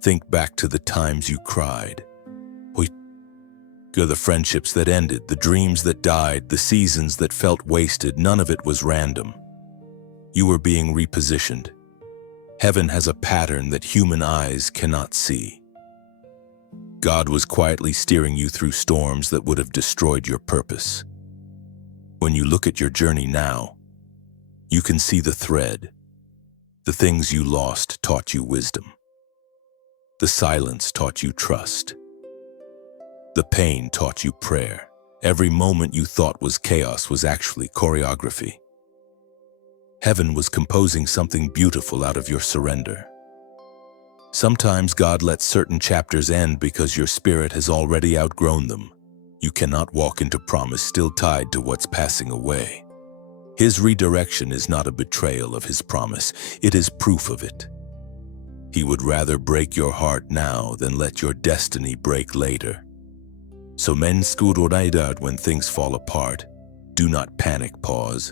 Think back to the times you cried. The friendships that ended, the dreams that died, the seasons that felt wasted. None of it was random. You were being repositioned. Heaven has a pattern that human eyes cannot see. God was quietly steering you through storms that would have destroyed your purpose. When you look at your journey now, you can see the thread. The things you lost taught you wisdom. The silence taught you trust. The pain taught you prayer. Every moment you thought was chaos was actually choreography. Heaven was composing something beautiful out of your surrender. Sometimes God lets certain chapters end because your spirit has already outgrown them. You cannot walk into promise still tied to what's passing away. His redirection is not a betrayal of His promise, it is proof of it. He would rather break your heart now than let your destiny break later. So when things fall apart, do not panic, pause.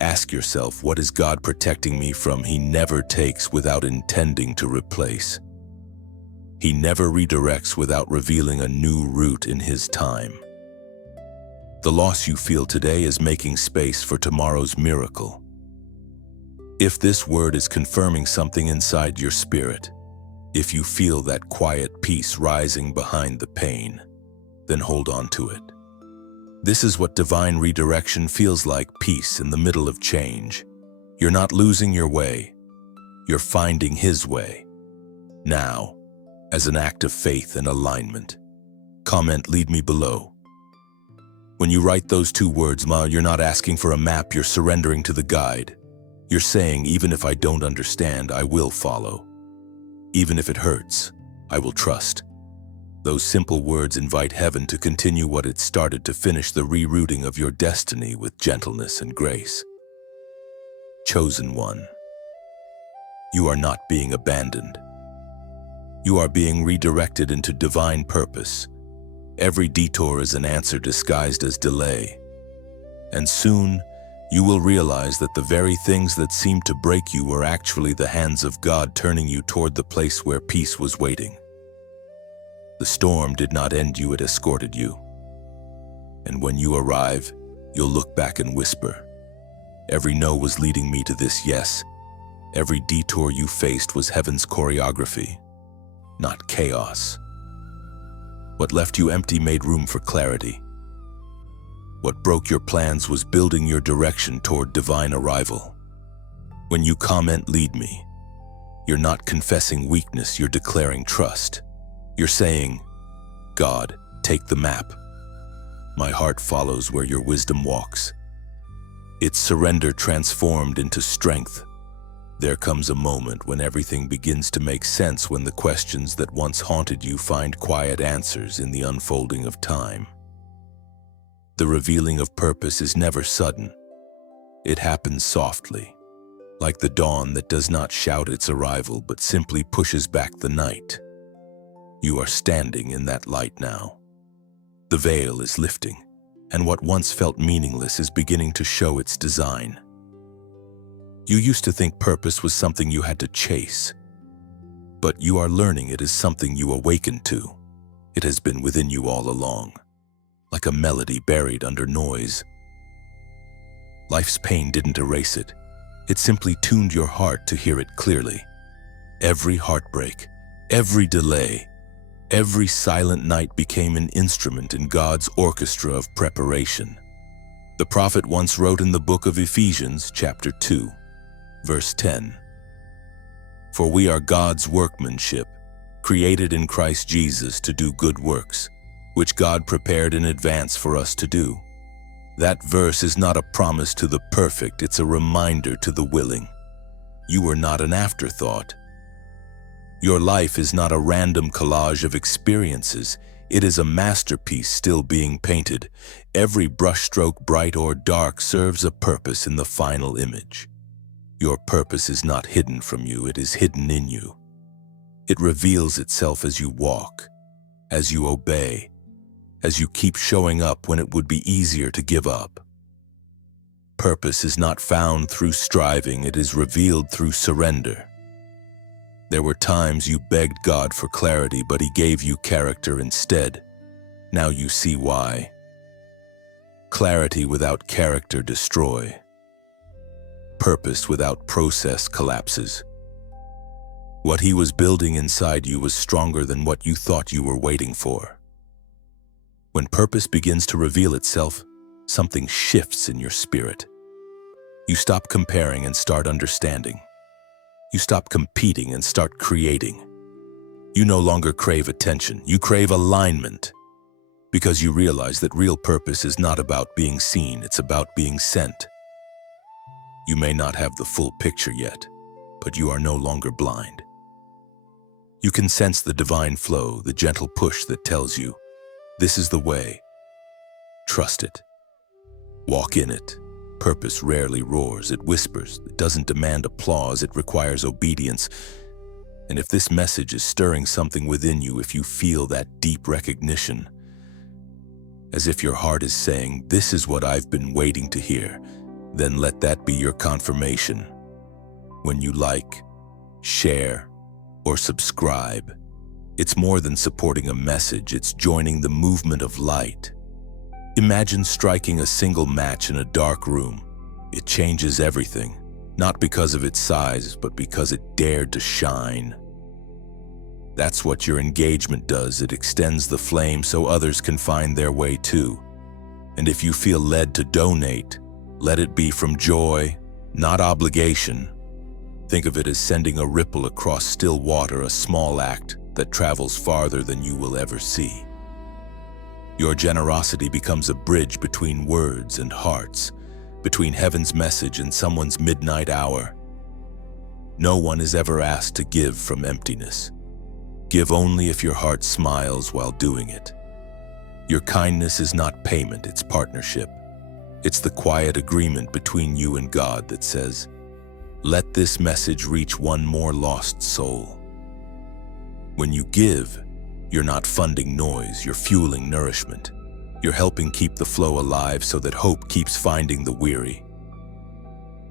Ask yourself, what is God protecting me from? He never takes without intending to replace. He never redirects without revealing a new route in His time. The loss you feel today is making space for tomorrow's miracle. If this word is confirming something inside your spirit, if you feel that quiet peace rising behind the pain, then hold on to it. This is what divine redirection feels like, peace in the middle of change. You're not losing your way. You're finding His way. Now, as an act of faith and alignment, comment "Lead me" below. When you write those two words, you're not asking for a map, you're surrendering to the guide. You're saying, even if I don't understand, I will follow. Even if it hurts, I will trust. Those simple words invite heaven to continue what it started, to finish the rerouting of your destiny with gentleness and grace. Chosen one, you are not being abandoned. You are being redirected into divine purpose. Every detour is an answer disguised as delay. And soon, You will realize that the very things that seemed to break you were actually the hands of God turning you toward the place where peace was waiting. The storm did not end you, it escorted you. And when you arrive, you'll look back and whisper, "Every no was leading me to this yes. Every detour you faced was heaven's choreography, not chaos." What left you empty made room for clarity. What broke your plans was building your direction toward divine arrival. When you comment, "Lead me," you're not confessing weakness, you're declaring trust. You're saying, "God, take the map. My heart follows where your wisdom walks." It's surrender transformed into strength. There comes a moment when everything begins to make sense, when the questions that once haunted you find quiet answers in the unfolding of time. The revealing of purpose is never sudden. It happens softly, like the dawn that does not shout its arrival but simply pushes back the night. You are standing in that light now. The veil is lifting, and what once felt meaningless is beginning to show its design. You used to think purpose was something you had to chase, but you are learning it is something you awaken to. It has been within you all along, like a melody buried under noise. Life's pain didn't erase it. It simply tuned your heart to hear it clearly. Every heartbreak, every delay, every silent night became an instrument in God's orchestra of preparation. The prophet once wrote in the book of Ephesians, chapter 2, verse 10, "For we are God's workmanship, created in Christ Jesus to do good works, which God prepared in advance for us to do." That verse is not a promise to the perfect, it's a reminder to the willing. You are not an afterthought. Your life is not a random collage of experiences. It is a masterpiece still being painted. Every brushstroke, bright or dark, serves a purpose in the final image. Your purpose is not hidden from you, it is hidden in you. It reveals itself as you walk, as you obey, as you keep showing up when it would be easier to give up. Purpose is not found through striving, it is revealed through surrender. There were times you begged God for clarity, but He gave you character instead. Now you see why. Clarity without character destroys. Purpose without process collapses. What He was building inside you was stronger than what you thought you were waiting for. When purpose begins to reveal itself, something shifts in your spirit. You stop comparing and start understanding. You stop competing and start creating. You no longer crave attention, you crave alignment, because you realize that real purpose is not about being seen, it's about being sent. You may not have the full picture yet, but you are no longer blind. You can sense the divine flow, the gentle push that tells you, this is the way. Trust it. Walk in it. Purpose rarely roars, it whispers. It doesn't demand applause, it requires obedience. And if this message is stirring something within you, if you feel that deep recognition, as if your heart is saying, this is what I've been waiting to hear, then let that be your confirmation. When you like, share, or subscribe, it's more than supporting a message, it's joining the movement of light. Imagine striking a single match in a dark room. It changes everything, not because of its size, but because it dared to shine. That's what your engagement does. It extends the flame so others can find their way too. And if you feel led to donate, let it be from joy, not obligation. Think of it as sending a ripple across still water, a small act that travels farther than you will ever see. Your generosity becomes a bridge between words and hearts, between heaven's message and someone's midnight hour. No one is ever asked to give from emptiness. Give only if your heart smiles while doing it. Your kindness is not payment, it's partnership. It's the quiet agreement between you and God that says, let this message reach one more lost soul. When you give, you're not funding noise, you're fueling nourishment. You're helping keep the flow alive so that hope keeps finding the weary.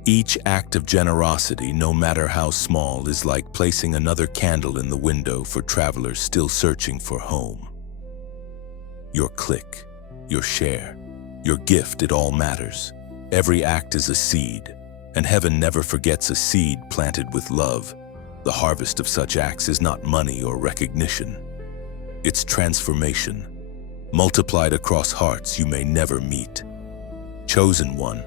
Each act of generosity, no matter how small, is like placing another candle in the window for travelers still searching for home. Your click, your share, your gift, it all matters. Every act is a seed, and heaven never forgets a seed planted with love. The harvest of such acts is not money or recognition. It's transformation, multiplied across hearts you may never meet. Chosen one,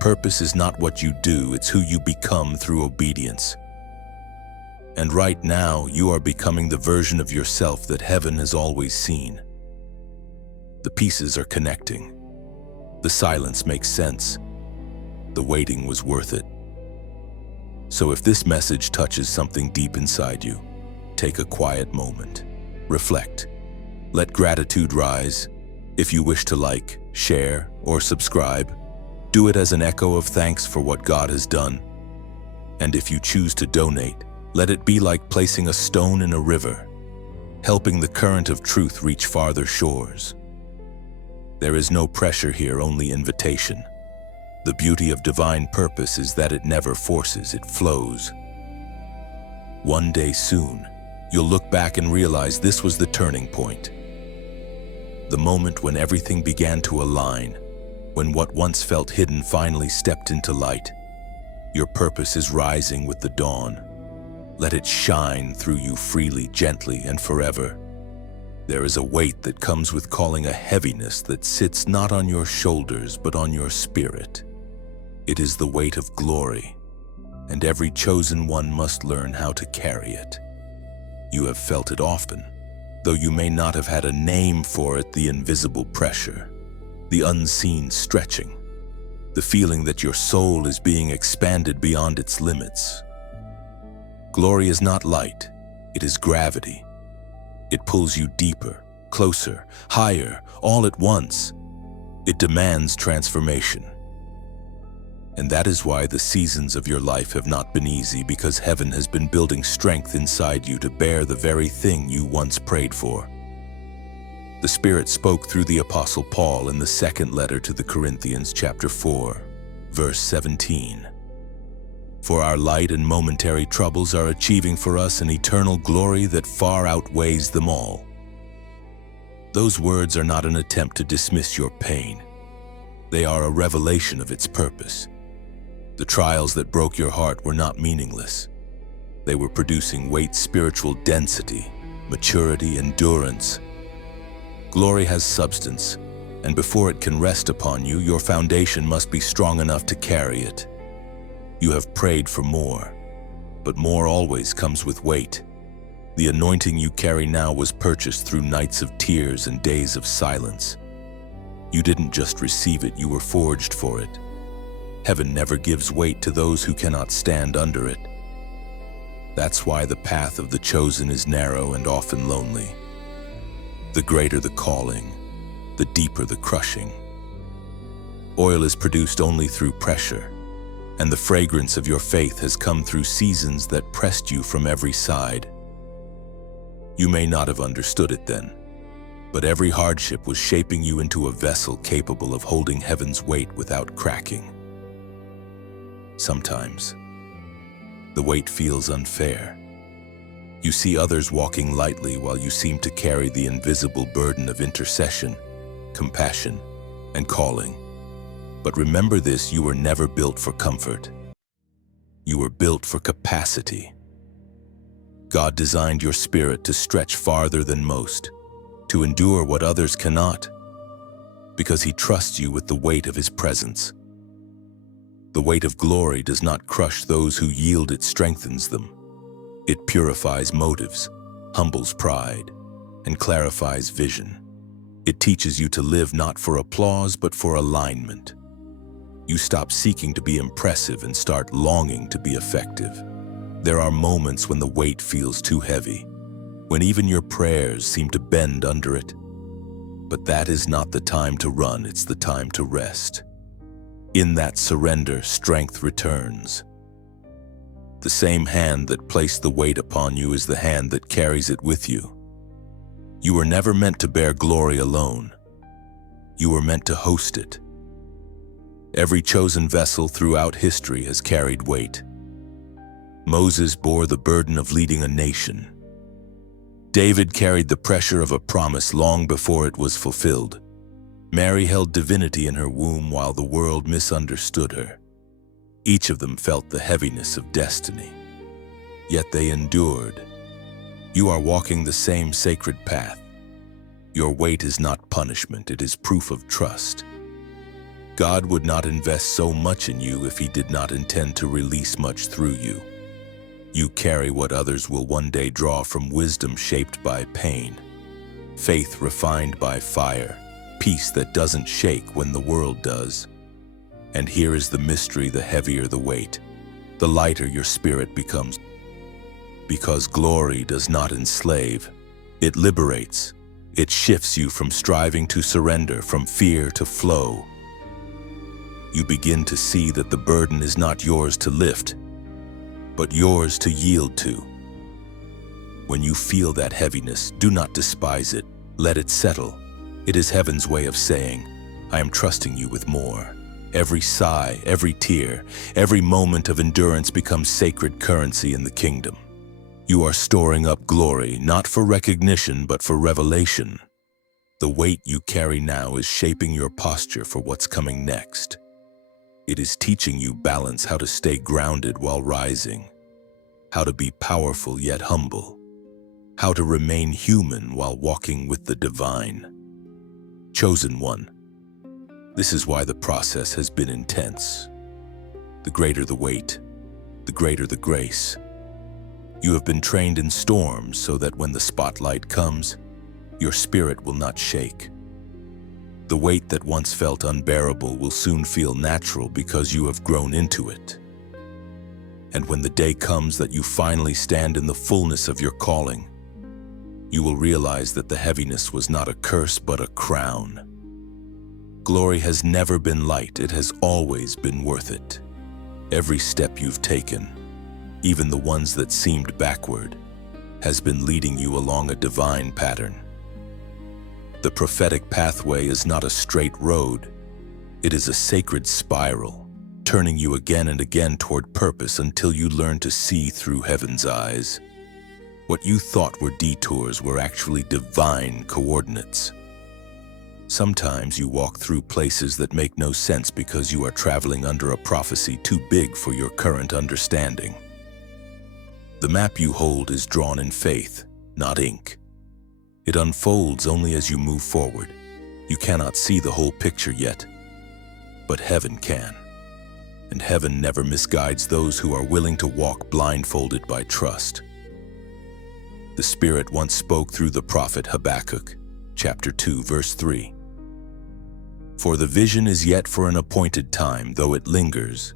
purpose is not what you do, it's who you become through obedience. And right now, you are becoming the version of yourself that heaven has always seen. The pieces are connecting. The silence makes sense. The waiting was worth it. So if this message touches something deep inside you, take a quiet moment. Reflect. Let gratitude rise. If you wish to like, share, or subscribe, do it as an echo of thanks for what God has done. And if you choose to donate, let it be like placing a stone in a river, helping the current of truth reach farther shores. There is no pressure here, only invitation. The beauty of divine purpose is that it never forces, it flows. One day soon, you'll look back and realize this was the turning point. The moment when everything began to align, when what once felt hidden finally stepped into light. Your purpose is rising with the dawn. Let it shine through you freely, gently, and forever. There is a weight that comes with calling, a heaviness that sits not on your shoulders but on your spirit. It is the weight of glory, and every chosen one must learn how to carry it. You have felt it often, though you may not have had a name for it, the invisible pressure, the unseen stretching, the feeling that your soul is being expanded beyond its limits. Glory is not light, it is gravity. It pulls you deeper, closer, higher, all at once. It demands transformation. And that is why the seasons of your life have not been easy, because heaven has been building strength inside you to bear the very thing you once prayed for. The Spirit spoke through the Apostle Paul in the second letter to the Corinthians, chapter 4, verse 17. For our light and momentary troubles are achieving for us an eternal glory that far outweighs them all. Those words are not an attempt to dismiss your pain. They are a revelation of its purpose. The trials that broke your heart were not meaningless. They were producing weight, spiritual density, maturity, endurance. Glory has substance, and before it can rest upon you, your foundation must be strong enough to carry it. You have prayed for more, but more always comes with weight. The anointing you carry now was purchased through nights of tears and days of silence. You didn't just receive it, you were forged for it. Heaven never gives weight to those who cannot stand under it. That's why the path of the chosen is narrow and often lonely. The greater the calling, the deeper the crushing. Oil is produced only through pressure, and the fragrance of your faith has come through seasons that pressed you from every side. You may not have understood it then, but every hardship was shaping you into a vessel capable of holding heaven's weight without cracking. Sometimes, the weight feels unfair. You see others walking lightly while you seem to carry the invisible burden of intercession, compassion, and calling. But remember this, you were never built for comfort. You were built for capacity. God designed your spirit to stretch farther than most, to endure what others cannot, because He trusts you with the weight of His presence. The weight of glory does not crush those who yield, it strengthens them. It purifies motives, humbles pride, and clarifies vision. It teaches you to live not for applause but for alignment. You stop seeking to be impressive and start longing to be effective. There are moments when the weight feels too heavy, when even your prayers seem to bend under it. But that is not the time to run, it's the time to rest. In that surrender, strength returns. The same hand that placed the weight upon you is the hand that carries it with you. You were never meant to bear glory alone. You were meant to host it. Every chosen vessel throughout history has carried weight. Moses bore the burden of leading a nation. David carried the pressure of a promise long before it was fulfilled. Mary held divinity in her womb while the world misunderstood her. Each of them felt the heaviness of destiny. Yet they endured. You are walking the same sacred path. Your weight is not punishment, it is proof of trust. God would not invest so much in you if He did not intend to release much through you. You carry what others will one day draw from wisdom shaped by pain, faith refined by fire, peace that doesn't shake when the world does. And here is the mystery: the heavier the weight, the lighter your spirit becomes. Because glory does not enslave, it liberates. It shifts you from striving to surrender, from fear to flow. You begin to see that the burden is not yours to lift, but yours to yield to. When you feel that heaviness, do not despise it. Let it settle. It is heaven's way of saying, I am trusting you with more. Every sigh, every tear, every moment of endurance becomes sacred currency in the kingdom. You are storing up glory, not for recognition, but for revelation. The weight you carry now is shaping your posture for what's coming next. It is teaching you balance, how to stay grounded while rising, how to be powerful yet humble, how to remain human while walking with the divine. Chosen one. This is why the process has been intense. The greater the weight, the greater the grace. You have been trained in storms so that when the spotlight comes, your spirit will not shake. The weight that once felt unbearable will soon feel natural because you have grown into it. And when the day comes that you finally stand in the fullness of your calling, you will realize that the heaviness was not a curse but a crown. Glory has never been light, it has always been worth it. Every step you've taken, even the ones that seemed backward, has been leading you along a divine pattern. The prophetic pathway is not a straight road. It is a sacred spiral, turning you again and again toward purpose until you learn to see through heaven's eyes. What you thought were detours were actually divine coordinates. Sometimes you walk through places that make no sense because you are traveling under a prophecy too big for your current understanding. The map you hold is drawn in faith, not ink. It unfolds only as you move forward. You cannot see the whole picture yet, but heaven can. And heaven never misguides those who are willing to walk blindfolded by trust. The Spirit once spoke through the prophet Habakkuk, chapter 2, verse 3. For the vision is yet for an appointed time, though it lingers.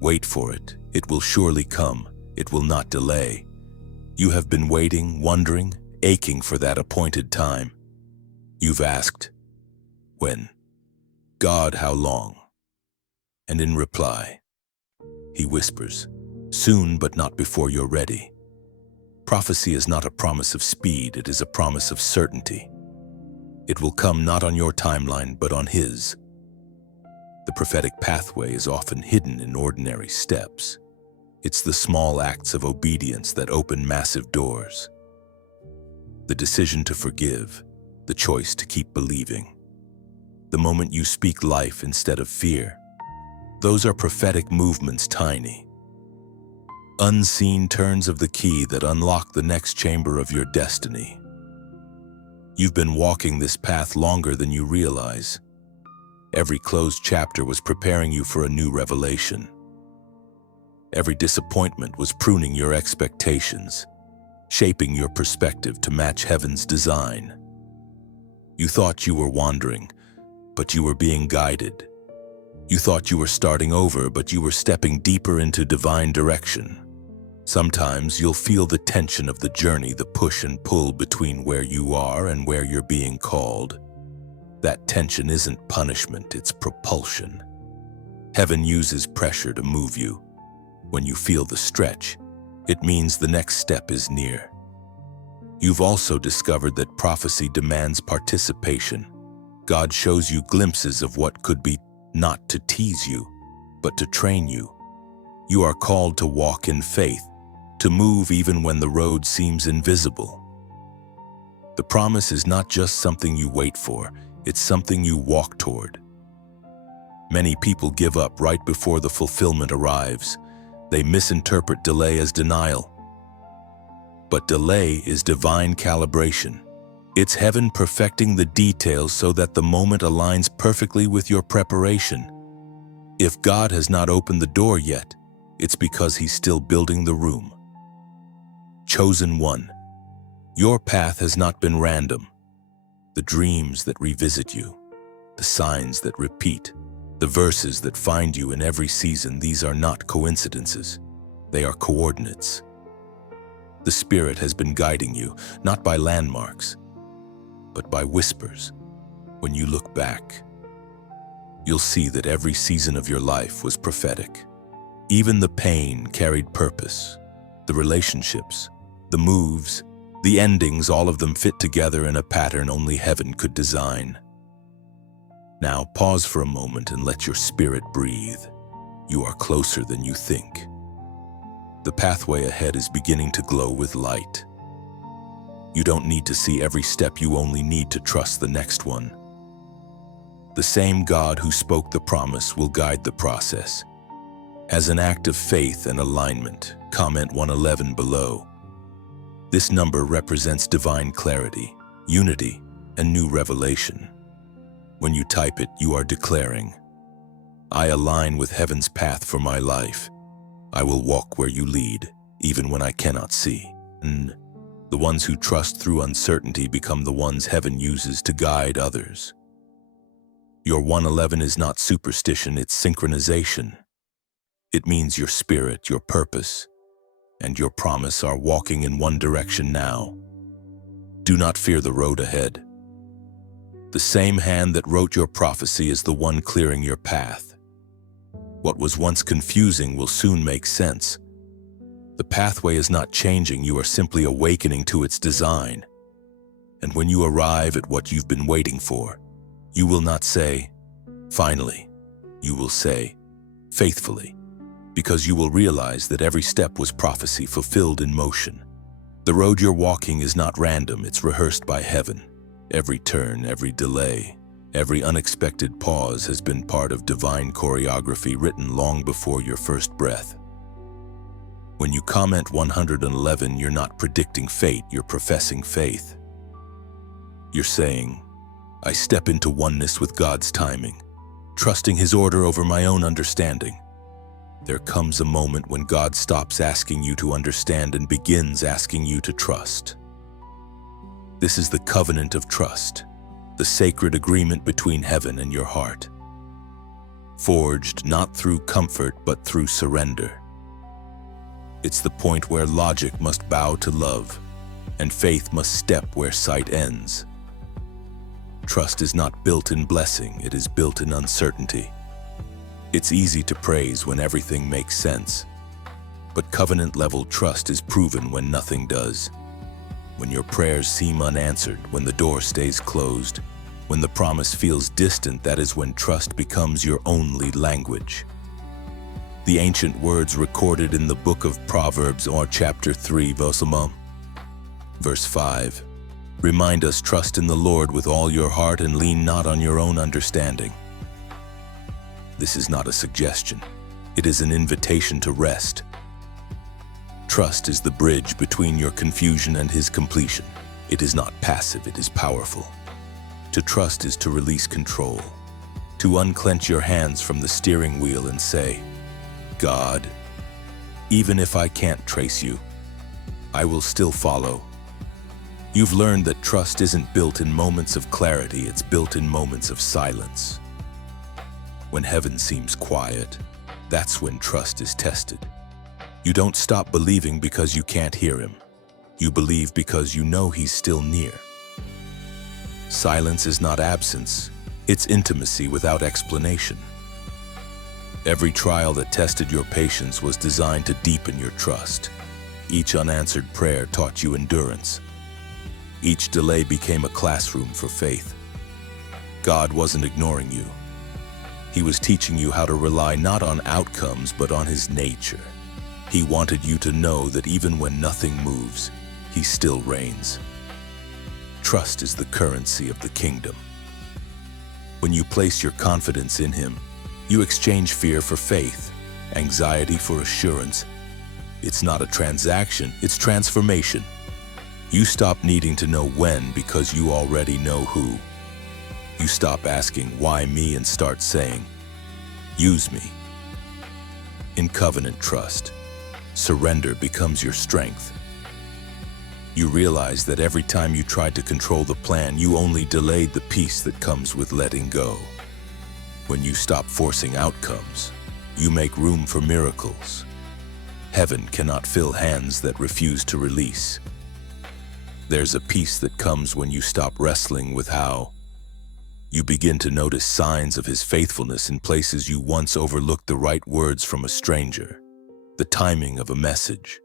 Wait for it, it will surely come, it will not delay. You have been waiting, wondering, aching for that appointed time. You've asked, when? God, how long? And in reply, He whispers, soon but not before you're ready. Prophecy is not a promise of speed, it is a promise of certainty. It will come not on your timeline, but on His. The prophetic pathway is often hidden in ordinary steps. It's the small acts of obedience that open massive doors. The decision to forgive, the choice to keep believing. The moment you speak life instead of fear. Those are prophetic movements, tiny, unseen turns of the key that unlock the next chamber of your destiny. You've been walking this path longer than you realize. Every closed chapter was preparing you for a new revelation. Every disappointment was pruning your expectations, shaping your perspective to match heaven's design. You thought you were wandering, but you were being guided. You thought you were starting over, but you were stepping deeper into divine direction. Sometimes you'll feel the tension of the journey, the push and pull between where you are and where you're being called. That tension isn't punishment, it's propulsion. Heaven uses pressure to move you. When you feel the stretch, it means the next step is near. You've also discovered that prophecy demands participation. God shows you glimpses of what could be, not to tease you, but to train you. You are called to walk in faith, to move even when the road seems invisible. The promise is not just something you wait for, it's something you walk toward. Many people give up right before the fulfillment arrives. They misinterpret delay as denial. But delay is divine calibration. It's heaven perfecting the details so that the moment aligns perfectly with your preparation. If God has not opened the door yet, it's because He's still building the room. Chosen one, your path has not been random. The dreams that revisit you, the signs that repeat, the verses that find you in every season, these are not coincidences. They are coordinates. The Spirit has been guiding you, not by landmarks, but by whispers. When you look back, you'll see that every season of your life was prophetic. Even the pain carried purpose. The relationships, the moves, the endings, all of them fit together in a pattern only heaven could design. Now pause for a moment and let your spirit breathe. You are closer than you think. The pathway ahead is beginning to glow with light. You don't need to see every step, you only need to trust the next one. The same God who spoke the promise will guide the process. As an act of faith and alignment, comment 111 below. This number represents divine clarity, unity, and new revelation. When you type it, you are declaring, I align with heaven's path for my life. I will walk where you lead, even when I cannot see. And the ones who trust through uncertainty become the ones heaven uses to guide others. Your 111 is not superstition, it's synchronization. It means your spirit, your purpose, and your promise are walking in one direction now. Do not fear the road ahead. The same hand that wrote your prophecy is the one clearing your path. What was once confusing will soon make sense. The pathway is not changing, you are simply awakening to its design. And when you arrive at what you've been waiting for, you will not say, finally. You will say, faithfully, because you will realize that every step was prophecy fulfilled in motion. The road you're walking is not random, it's rehearsed by heaven. Every turn, every delay, every unexpected pause has been part of divine choreography written long before your first breath. When you comment 111, you're not predicting fate, you're professing faith. You're saying, I step into oneness with God's timing, trusting His order over my own understanding. There comes a moment when God stops asking you to understand and begins asking you to trust. This is the covenant of trust, the sacred agreement between heaven and your heart, forged not through comfort but through surrender. It's the point where logic must bow to love, and faith must step where sight ends. Trust is not built in blessing, it is built in uncertainty. It's easy to praise when everything makes sense, but covenant-level trust is proven when nothing does. When your prayers seem unanswered, when the door stays closed, when the promise feels distant, that is when trust becomes your only language. The ancient words recorded in the book of Proverbs or chapter 3, verse 5, remind us, trust in the Lord with all your heart and lean not on your own understanding. This is not a suggestion. It is an invitation to rest. Trust is the bridge between your confusion and His completion. It is not passive, it is powerful. To trust is to release control, to unclench your hands from the steering wheel and say, God, even if I can't trace you, I will still follow. You've learned that trust isn't built in moments of clarity, it's built in moments of silence. When heaven seems quiet, that's when trust is tested. You don't stop believing because you can't hear Him. You believe because you know He's still near. Silence is not absence, it's intimacy without explanation. Every trial that tested your patience was designed to deepen your trust. Each unanswered prayer taught you endurance. Each delay became a classroom for faith. God wasn't ignoring you. He was teaching you how to rely not on outcomes, but on his nature. He wanted you to know that even when nothing moves, he still reigns. Trust is the currency of the kingdom. When you place your confidence in him, you exchange fear for faith, anxiety for assurance. It's not a transaction, it's transformation. You stop needing to know when because you already know who. You stop asking, why me, and start saying, use me. In covenant trust, surrender becomes your strength. You realize that every time you tried to control the plan, you only delayed the peace that comes with letting go. When you stop forcing outcomes, you make room for miracles. Heaven cannot fill hands that refuse to release. There's a peace that comes when you stop wrestling with how. You begin to notice signs of his faithfulness in places you once overlooked: the right words from a stranger, the timing of a message,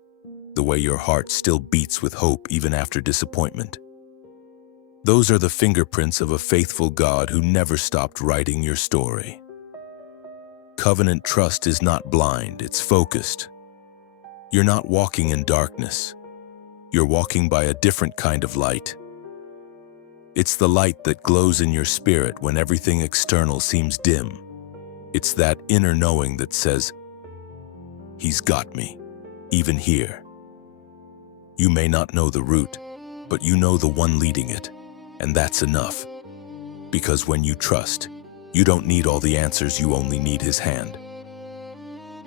the way your heart still beats with hope even after disappointment. Those are the fingerprints of a faithful God who never stopped writing your story. Covenant trust is not blind, it's focused. You're not walking in darkness. You're walking by a different kind of light. It's the light that glows in your spirit when everything external seems dim. It's that inner knowing that says, he's got me, even here. You may not know the route, but you know the one leading it, and that's enough. Because when you trust, you don't need all the answers, you only need his hand.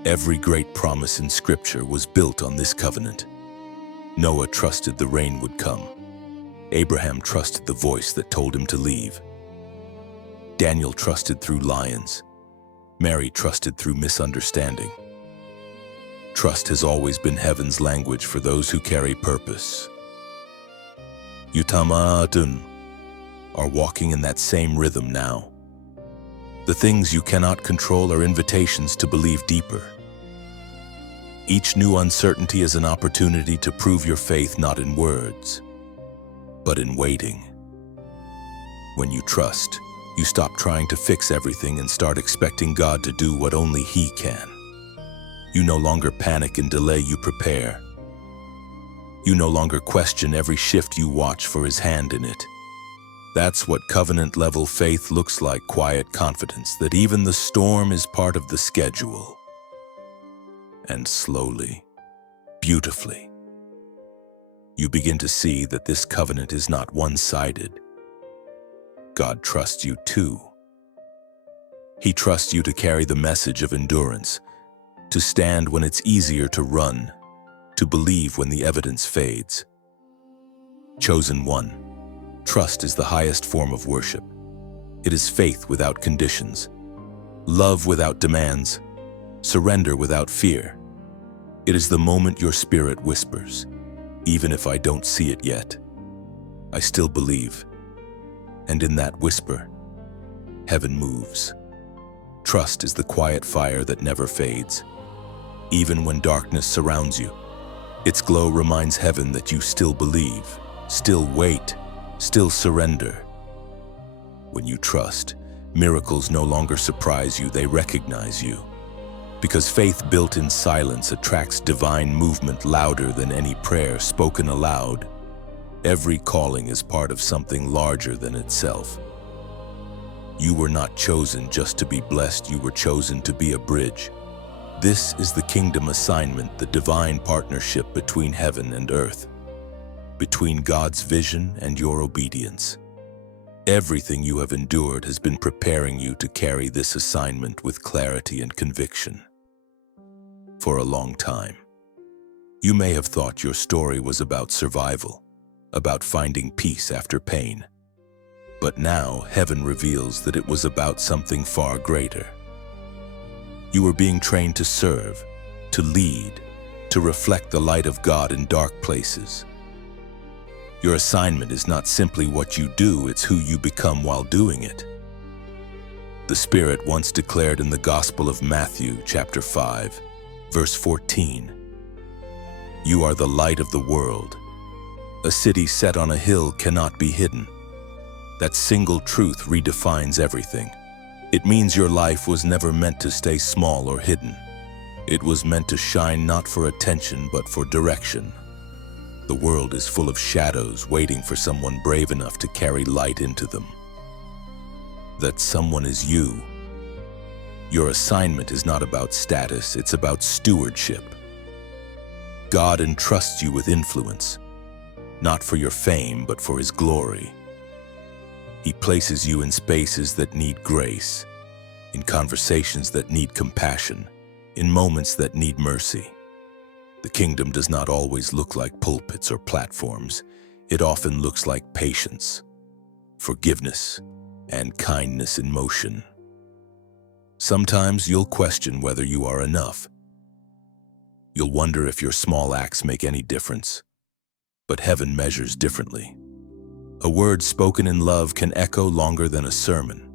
Every great promise in Scripture was built on this covenant. Noah trusted the rain would come. Abraham trusted the voice that told him to leave. Daniel trusted through lions. Mary trusted through misunderstanding. Trust has always been heaven's language for those who carry purpose. Utamatun are walking in that same rhythm now. The things you cannot control are invitations to believe deeper. Each new uncertainty is an opportunity to prove your faith not in words, but in waiting. When you trust, you stop trying to fix everything and start expecting God to do what only he can. You no longer panic and delay, you prepare. You no longer question every shift, you watch for his hand in it. That's what covenant-level faith looks like: quiet confidence that even the storm is part of the schedule. And slowly, beautifully, you begin to see that this covenant is not one-sided. God trusts you too. He trusts you to carry the message of endurance, to stand when it's easier to run, to believe when the evidence fades. Chosen one, trust is the highest form of worship. It is faith without conditions, love without demands, surrender without fear. It is the moment your spirit whispers, even if I don't see it yet, I still believe. And in that whisper, heaven moves. Trust is the quiet fire that never fades. Even when darkness surrounds you, its glow reminds heaven that you still believe, still wait, still surrender. When you trust, miracles no longer surprise you, they recognize you. Because faith built in silence attracts divine movement louder than any prayer spoken aloud. Every calling is part of something larger than itself. You were not chosen just to be blessed, you were chosen to be a bridge. This is the kingdom assignment, the divine partnership between heaven and earth, between God's vision and your obedience. Everything you have endured has been preparing you to carry this assignment with clarity and conviction. For a long time, you may have thought your story was about survival, about finding peace after pain. But now heaven reveals that it was about something far greater. You were being trained to serve, to lead, to reflect the light of God in dark places. Your assignment is not simply what you do, it's who you become while doing it. The Spirit once declared in the Gospel of Matthew, chapter 5, verse 14, "You are the light of the world. A city set on a hill cannot be hidden." That single truth redefines everything. It means your life was never meant to stay small or hidden. It was meant to shine not for attention but for direction. The world is full of shadows waiting for someone brave enough to carry light into them. That someone is you. Your assignment is not about status, it's about stewardship. God entrusts you with influence, not for your fame but for His glory. He places you in spaces that need grace, in conversations that need compassion, in moments that need mercy. The kingdom does not always look like pulpits or platforms. It often looks like patience, forgiveness, and kindness in motion. Sometimes you'll question whether you are enough. You'll wonder if your small acts make any difference. But heaven measures differently. A word spoken in love can echo longer than a sermon.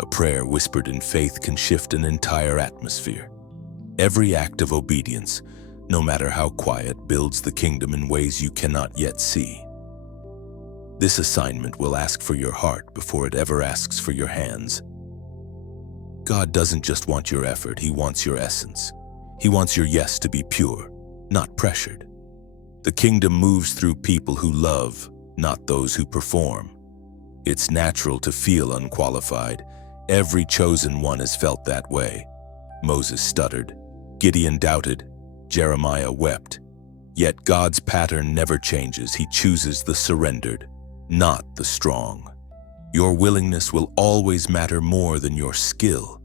A prayer whispered in faith can shift an entire atmosphere. Every act of obedience, no matter how quiet, builds the kingdom in ways you cannot yet see. This assignment will ask for your heart before it ever asks for your hands. God doesn't just want your effort, He wants your essence. He wants your yes to be pure, not pressured. The kingdom moves through people who love, not those who perform. It's natural to feel unqualified. Every chosen one has felt that way. Moses stuttered, Gideon doubted, Jeremiah wept. Yet God's pattern never changes. He chooses the surrendered, not the strong. Your willingness will always matter more than your skill.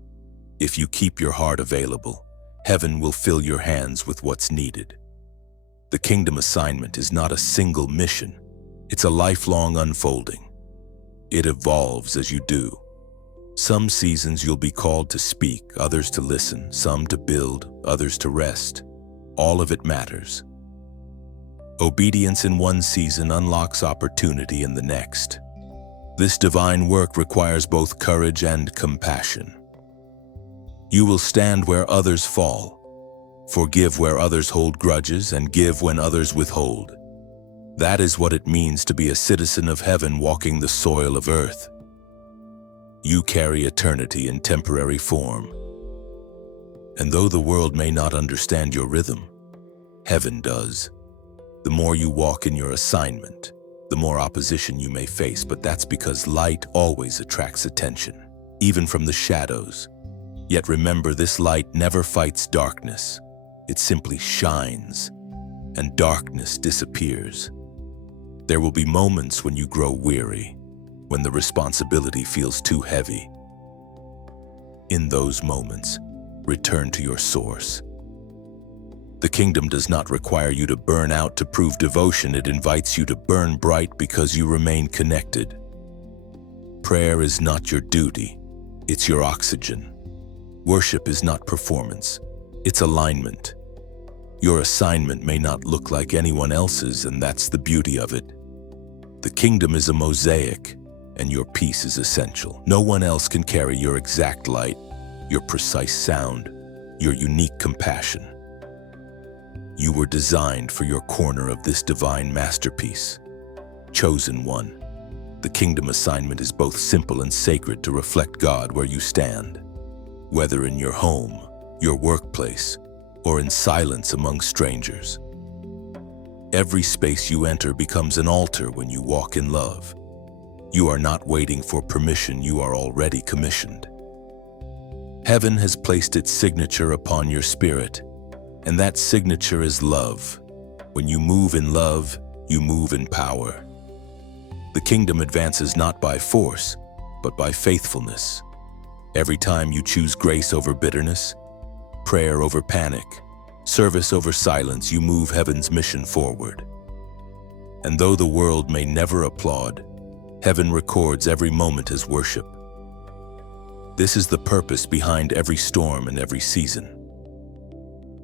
If you keep your heart available, heaven will fill your hands with what's needed. The kingdom assignment is not a single mission. It's a lifelong unfolding. It evolves as you do. Some seasons you'll be called to speak, others to listen, some to build, others to rest. All of it matters. Obedience in one season unlocks opportunity in the next. This divine work requires both courage and compassion. You will stand where others fall, forgive where others hold grudges, and give when others withhold. That is what it means to be a citizen of heaven walking the soil of earth. You carry eternity in temporary form. And though the world may not understand your rhythm, heaven does. The more you walk in your assignment, the more opposition you may face, but that's because light always attracts attention, even from the shadows. Yet remember, this light never fights darkness. It simply shines, and darkness disappears. There will be moments when you grow weary, when the responsibility feels too heavy. In those moments, return to your source. The kingdom does not require you to burn out to prove devotion. It invites you to burn bright because you remain connected. Prayer is not your duty, it's your oxygen. Worship is not performance, it's alignment. Your assignment may not look like anyone else's, and that's the beauty of it. The kingdom is a mosaic, and your piece is essential. No one else can carry your exact light, your precise sound, your unique compassion. You were designed for your corner of this divine masterpiece. Chosen one. The kingdom assignment is both simple and sacred to reflect God where you stand. Whether in your home, your workplace, or in silence among strangers. Every space you enter becomes an altar when you walk in love. You are not waiting for permission, you are already commissioned. Heaven has placed its signature upon your spirit, and that signature is love. When you move in love, you move in power. The kingdom advances not by force, but by faithfulness. Every time you choose grace over bitterness, prayer over panic, service over silence, you move heaven's mission forward. And though the world may never applaud, heaven records every moment as worship. This is the purpose behind every storm and every season.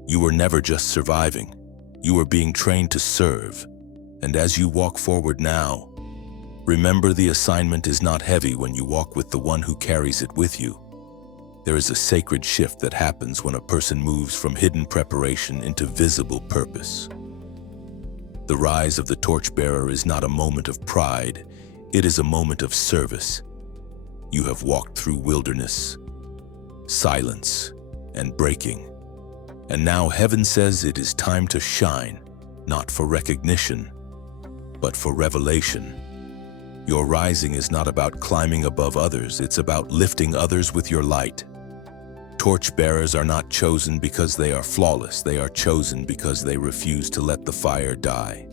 You were never just surviving, you were being trained to serve. And as you walk forward now, remember the assignment is not heavy when you walk with the one who carries it with you. There is a sacred shift that happens when a person moves from hidden preparation into visible purpose. The rise of the torchbearer is not a moment of pride, it is a moment of service. You have walked through wilderness, silence, and breaking. And now heaven says it is time to shine, not for recognition, but for revelation. Your rising is not about climbing above others, it's about lifting others with your light. Torchbearers are not chosen because they are flawless, they are chosen because they refuse to let the fire die.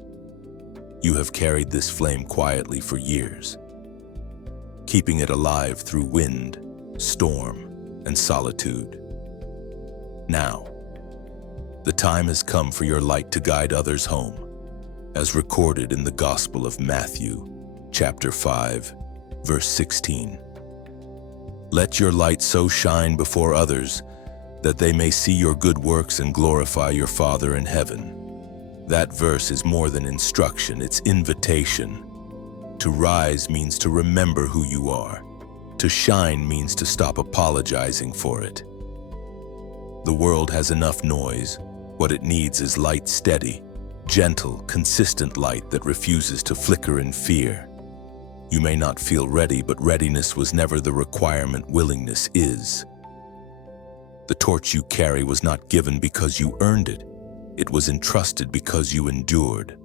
You have carried this flame quietly for years, keeping it alive through wind, storm, and solitude. Now, the time has come for your light to guide others home, as recorded in the Gospel of Matthew, chapter 5, verse 16. Let your light so shine before others that they may see your good works and glorify your Father in heaven. That verse is more than instruction, it's invitation. To rise means to remember who you are. To shine means to stop apologizing for it. The world has enough noise. What it needs is light, steady, gentle, consistent light that refuses to flicker in fear. You may not feel ready, but readiness was never the requirement, willingness is. The torch you carry was not given because you earned it. It was entrusted because you endured.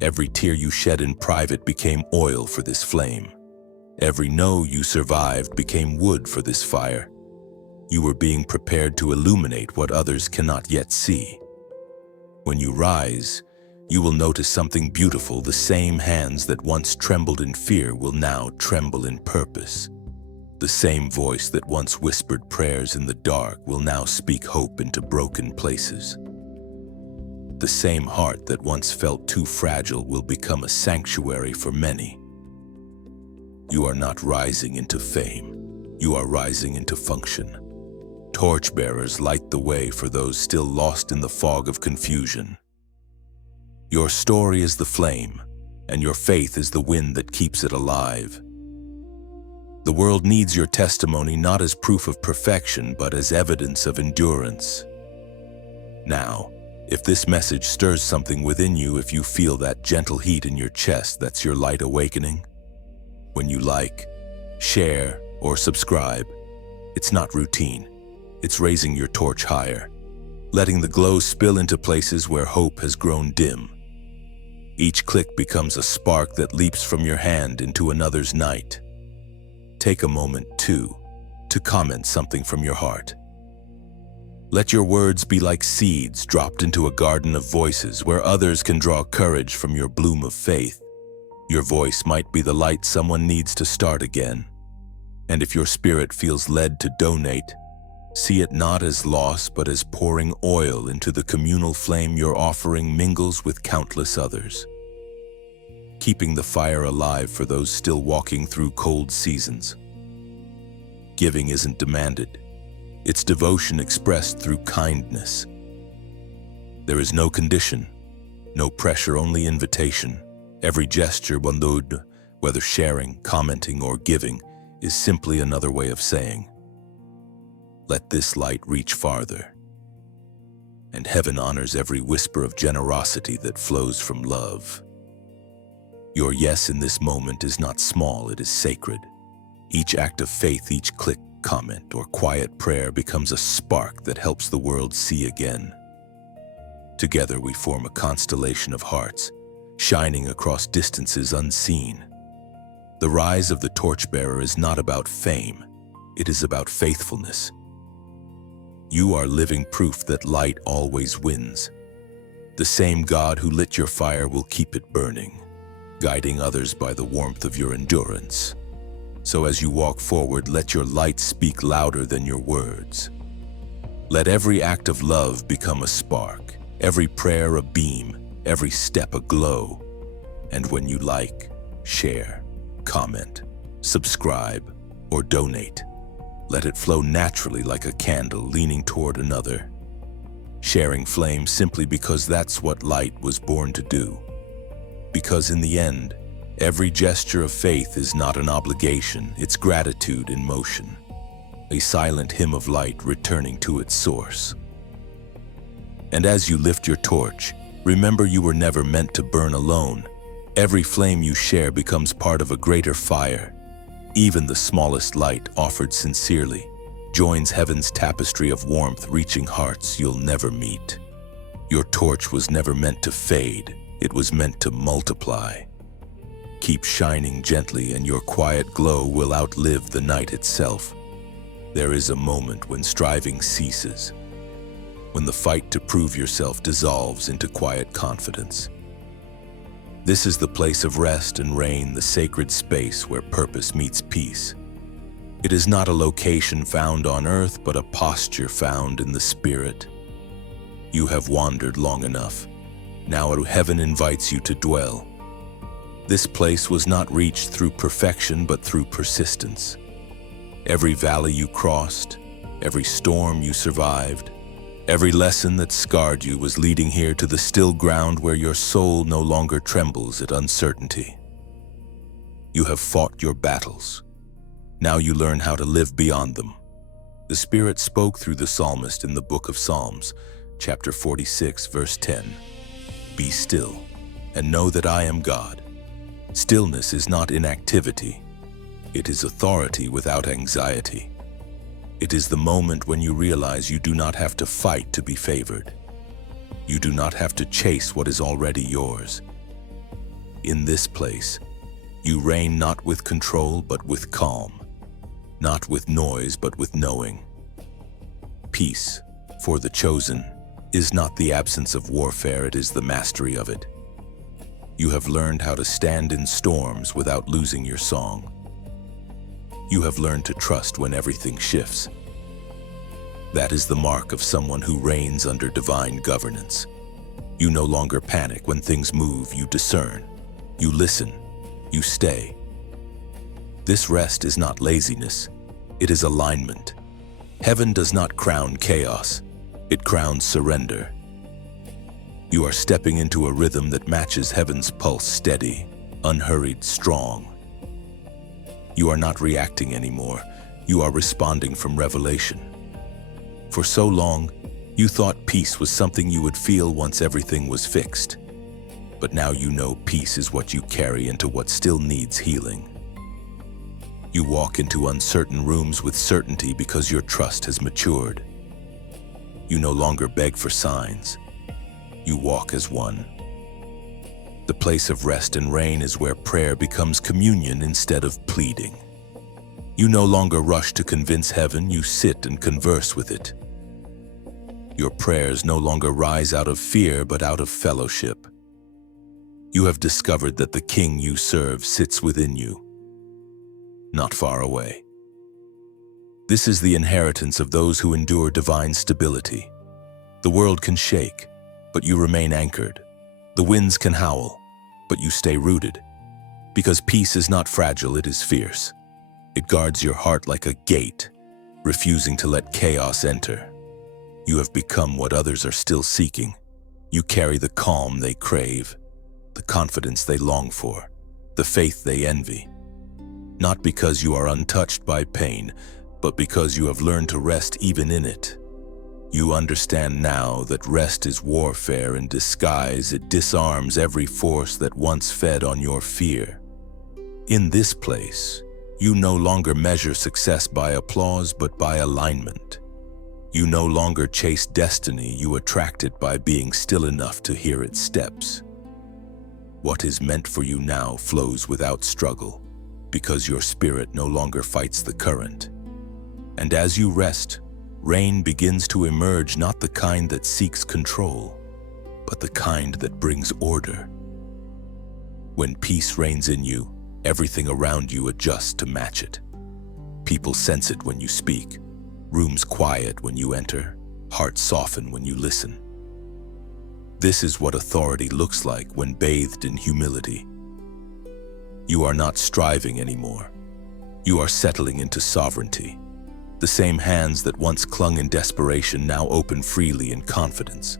Every tear you shed in private became oil for this flame. Every no you survived became wood for this fire. You were being prepared to illuminate what others cannot yet see. When you rise, you will notice something beautiful. The same hands that once trembled in fear will now tremble in purpose. The same voice that once whispered prayers in the dark will now speak hope into broken places. The same heart that once felt too fragile will become a sanctuary for many. You are not rising into fame. You are rising into function. Torchbearers light the way for those still lost in the fog of confusion. Your story is the flame, and your faith is the wind that keeps it alive. The world needs your testimony not as proof of perfection, but as evidence of endurance. Now, if this message stirs something within you, if you feel that gentle heat in your chest, that's your light awakening. When you like, share, or subscribe, it's not routine. It's raising your torch higher, letting the glow spill into places where hope has grown dim. Each click becomes a spark that leaps from your hand into another's night. Take a moment, too, to comment something from your heart. Let your words be like seeds dropped into a garden of voices where others can draw courage from your bloom of faith. Your voice might be the light someone needs to start again. And if your spirit feels led to donate, see it not as loss, but as pouring oil into the communal flame your offering mingles with countless others, keeping the fire alive for those still walking through cold seasons. Giving isn't demanded. It's devotion expressed through kindness. There is no condition, no pressure, only invitation. Every gesture, whether sharing, commenting, or giving, is simply another way of saying, let this light reach farther. And heaven honors every whisper of generosity that flows from love. Your yes in this moment is not small, it is sacred. Each act of faith, each click, comment, or quiet prayer becomes a spark that helps the world see again. Together we form a constellation of hearts, shining across distances unseen. The rise of the torchbearer is not about fame, it is about faithfulness. You are living proof that light always wins. The same God who lit your fire will keep it burning, guiding others by the warmth of your endurance. So as you walk forward, let your light speak louder than your words. Let every act of love become a spark, every prayer a beam, every step a glow. And when you like, share, comment, subscribe, or donate, let it flow naturally like a candle leaning toward another, sharing flame simply because that's what light was born to do. Because in the end, every gesture of faith is not an obligation, it's gratitude in motion, a silent hymn of light returning to its source. And as you lift your torch, remember you were never meant to burn alone. Every flame you share becomes part of a greater fire, Even the smallest light, offered sincerely, joins heaven's tapestry of warmth, reaching hearts you'll never meet. Your torch was never meant to fade, it was meant to multiply. Keep shining gently, and your quiet glow will outlive the night itself. There is a moment when striving ceases, when the fight to prove yourself dissolves into quiet confidence. This is the place of rest and reign, the sacred space where purpose meets peace. It is not a location found on earth, but a posture found in the spirit. You have wandered long enough. Now heaven invites you to dwell. This place was not reached through perfection, but through persistence. Every valley you crossed, every storm you survived, every lesson that scarred you was leading here to the still ground where your soul no longer trembles at uncertainty. You have fought your battles. Now you learn how to live beyond them. The Spirit spoke through the psalmist in the book of Psalms, chapter 46, verse 10. Be still, and know that I am God. Stillness is not inactivity. It is authority without anxiety. It is the moment when you realize you do not have to fight to be favored. You do not have to chase what is already yours. In this place, you reign not with control but with calm, not with noise but with knowing. Peace, for the chosen, is not the absence of warfare, it is the mastery of it. You have learned how to stand in storms without losing your song. You have learned to trust when everything shifts. That is the mark of someone who reigns under divine governance. You no longer panic when things move, you discern, you listen, you stay. This rest is not laziness, it is alignment. Heaven does not crown chaos, it crowns surrender. You are stepping into a rhythm that matches heaven's pulse, steady, unhurried, strong. You are not reacting anymore, you are responding from revelation. For so long, you thought peace was something you would feel once everything was fixed. But now you know peace is what you carry into what still needs healing. You walk into uncertain rooms with certainty because your trust has matured. You no longer beg for signs. You walk as one. The place of rest and reign is where prayer becomes communion instead of pleading. You no longer rush to convince heaven, you sit and converse with it. Your prayers no longer rise out of fear but out of fellowship. You have discovered that the King you serve sits within you, not far away. This is the inheritance of those who endure divine stability. The world can shake, but you remain anchored. The winds can howl, but you stay rooted. Because peace is not fragile, it is fierce. It guards your heart like a gate, refusing to let chaos enter. You have become what others are still seeking. You carry the calm they crave, the confidence they long for, the faith they envy. Not because you are untouched by pain, but because you have learned to rest even in it. You understand now that rest is warfare in disguise. It disarms every force that once fed on your fear. In this place, you no longer measure success by applause but by alignment. You no longer chase destiny, you attract it by being still enough to hear its steps. What is meant for you now flows without struggle, because your spirit no longer fights the current. And as you rest, reign begins to emerge, not the kind that seeks control, but the kind that brings order. When peace reigns in you, everything around you adjusts to match it. People sense it when you speak, rooms quiet when you enter, hearts soften when you listen. This is what authority looks like when bathed in humility. You are not striving anymore. You are settling into sovereignty. The same hands that once clung in desperation now open freely in confidence.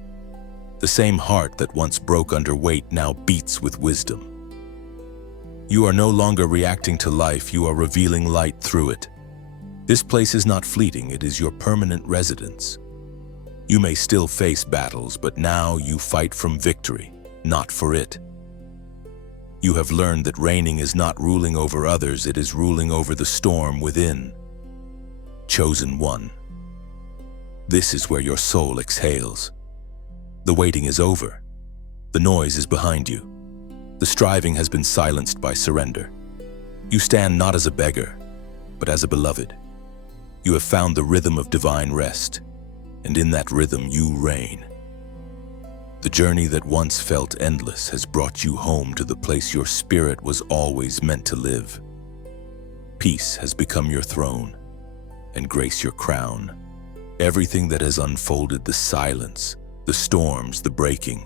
The same heart that once broke under weight now beats with wisdom. You are no longer reacting to life, you are revealing light through it. This place is not fleeting, it is your permanent residence. You may still face battles, but now you fight from victory, not for it. You have learned that reigning is not ruling over others, it is ruling over the storm within. Chosen one. This is where your soul exhales. The waiting is over. The noise is behind you. The striving has been silenced by surrender. You stand not as a beggar, but as a beloved. You have found the rhythm of divine rest, and in that rhythm you reign. The journey that once felt endless has brought you home to the place your spirit was always meant to live. Peace has become your throne, and grace your crown. Everything that has unfolded, the silence, the storms, the breaking,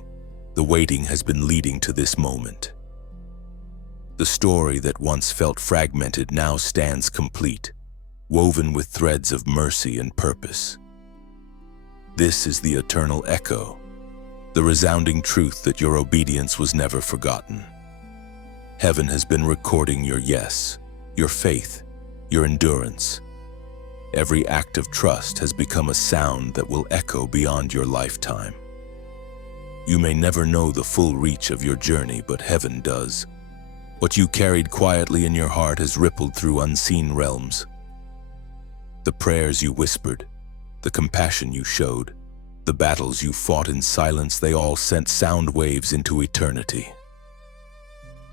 the waiting has been leading to this moment. The story that once felt fragmented now stands complete, woven with threads of mercy and purpose. This is the eternal echo, the resounding truth that your obedience was never forgotten. Heaven has been recording your yes, your faith, your endurance. Every act of trust has become a sound that will echo beyond your lifetime. You may never know the full reach of your journey, but heaven does. What you carried quietly in your heart has rippled through unseen realms. The prayers you whispered, the compassion you showed, the battles you fought in silence, they all sent sound waves into eternity.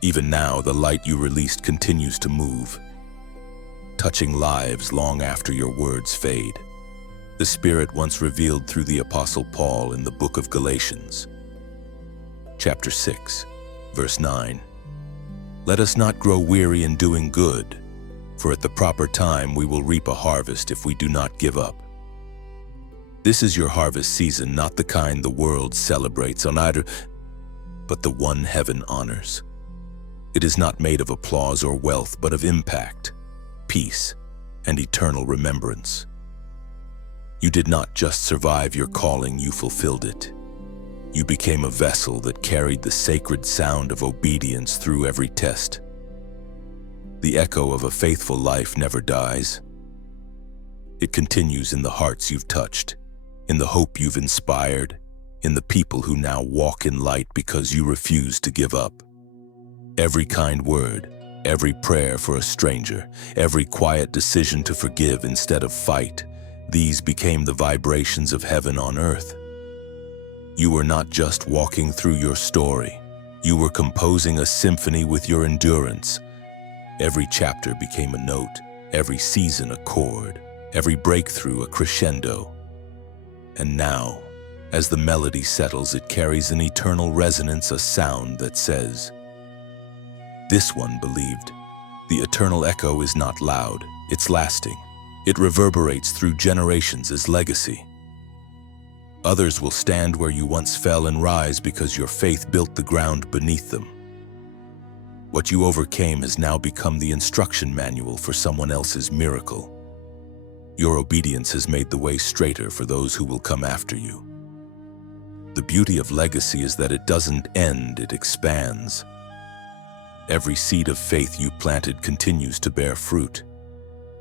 Even now, the light you released continues to move, touching lives long after your words fade. The Spirit once revealed through the Apostle Paul in the book of Galatians, chapter 6, verse 9. Let us not grow weary in doing good, for at the proper time we will reap a harvest if we do not give up. This is your harvest season, not the kind the world celebrates on either, but the one heaven honors. It is not made of applause or wealth, but of impact, peace, and eternal remembrance. You did not just survive your calling, you fulfilled it. You became a vessel that carried the sacred sound of obedience through every test. The echo of a faithful life never dies. It continues in the hearts you've touched, in the hope you've inspired, in the people who now walk in light because you refuse to give up. Every kind word, every prayer for a stranger, every quiet decision to forgive instead of fight, these became the vibrations of heaven on earth. You were not just walking through your story, you were composing a symphony with your endurance. Every chapter became a note, every season a chord, every breakthrough a crescendo. And now, as the melody settles, it carries an eternal resonance, a sound that says, "This one believed." The eternal echo is not loud, it's lasting. It reverberates through generations as legacy. Others will stand where you once fell and rise because your faith built the ground beneath them. What you overcame has now become the instruction manual for someone else's miracle. Your obedience has made the way straighter for those who will come after you. The beauty of legacy is that it doesn't end, it expands. Every seed of faith you planted continues to bear fruit.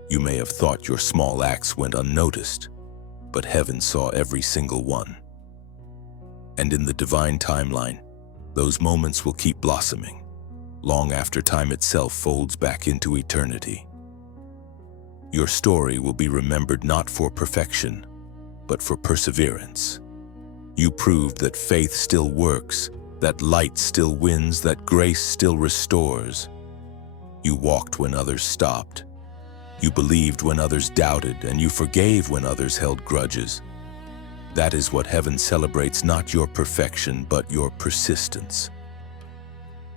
You may have thought your small acts went unnoticed, but heaven saw every single one. And in the divine timeline, those moments will keep blossoming, long after time itself folds back into eternity. Your story will be remembered not for perfection, but for perseverance. You proved that faith still works, that light still wins, that grace still restores. You walked when others stopped. You believed when others doubted, and you forgave when others held grudges. That is what heaven celebrates, not your perfection, but your persistence.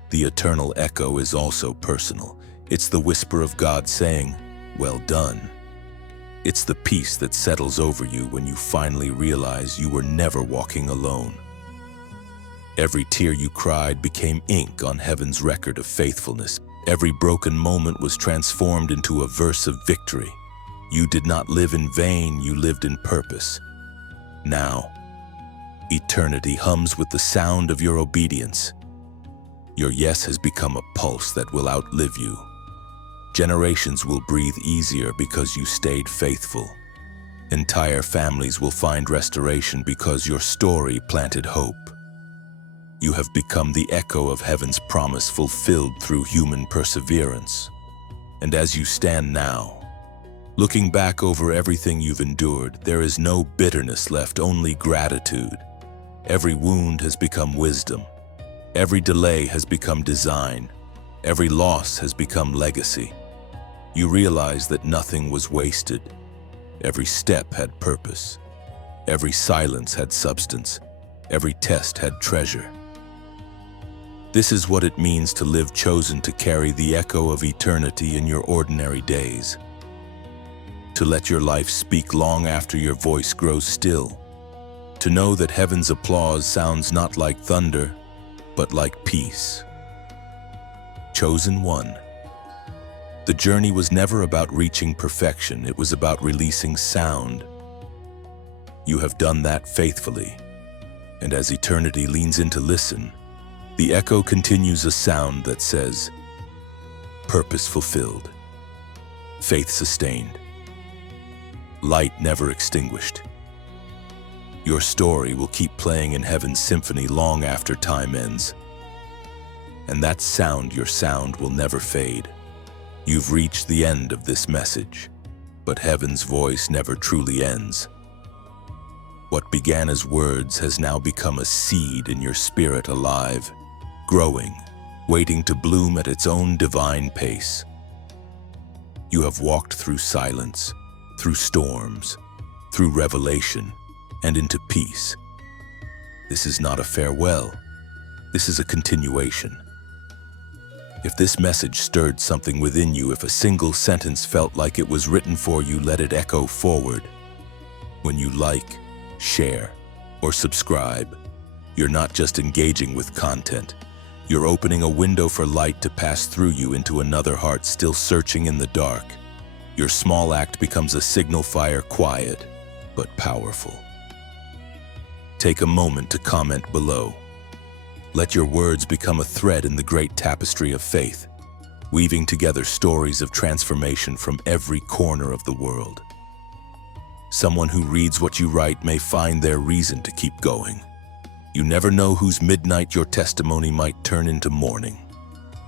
The eternal echo is also personal. It's the whisper of God saying, "Well done." It's the peace that settles over you when you finally realize you were never walking alone. Every tear you cried became ink on heaven's record of faithfulness. Every broken moment was transformed into a verse of victory. You did not live in vain, you lived in purpose. Now, eternity hums with the sound of your obedience. Your yes has become a pulse that will outlive you. Generations will breathe easier because you stayed faithful. Entire families will find restoration because your story planted hope. You have become the echo of heaven's promise fulfilled through human perseverance. And as you stand now, looking back over everything you've endured, there is no bitterness left, only gratitude. Every wound has become wisdom. Every delay has become design. Every loss has become legacy. You realize that nothing was wasted. Every step had purpose. Every silence had substance. Every test had treasure. This is what it means to live chosen, to carry the echo of eternity in your ordinary days. To let your life speak long after your voice grows still. To know that heaven's applause sounds not like thunder, but like peace. Chosen one. The journey was never about reaching perfection, it was about releasing sound. You have done that faithfully, and as eternity leans in to listen, the echo continues a sound that says, purpose fulfilled, faith sustained, light never extinguished. Your story will keep playing in heaven's symphony long after time ends. And that sound, your sound, will never fade. You've reached the end of this message, but heaven's voice never truly ends. What began as words has now become a seed in your spirit, alive, growing, waiting to bloom at its own divine pace. You have walked through silence, through storms, through revelation, and into peace. This is not a farewell. This is a continuation. If this message stirred something within you, if a single sentence felt like it was written for you, let it echo forward. When you like, share, or subscribe, you're not just engaging with content. You're opening a window for light to pass through you into another heart still searching in the dark. Your small act becomes a signal fire, quiet but powerful. Take a moment to comment below. Let your words become a thread in the great tapestry of faith, weaving together stories of transformation from every corner of the world. Someone who reads what you write may find their reason to keep going. You never know whose midnight your testimony might turn into morning.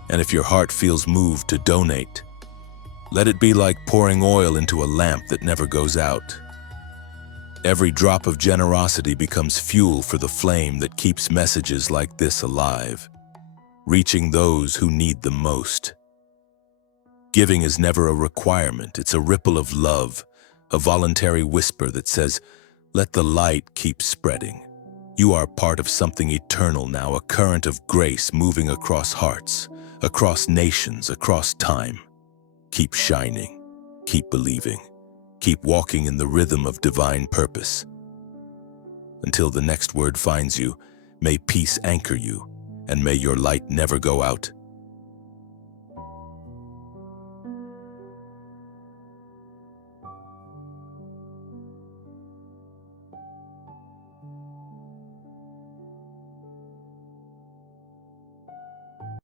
And if your heart feels moved to donate, let it be like pouring oil into a lamp that never goes out. Every drop of generosity becomes fuel for the flame that keeps messages like this alive, reaching those who need them most. Giving is never a requirement, it's a ripple of love, a voluntary whisper that says, let the light keep spreading. You are part of something eternal now, a current of grace moving across hearts, across nations, across time. Keep shining, keep believing. Keep walking in the rhythm of divine purpose. Until the next word finds you, may peace anchor you, and may your light never go out.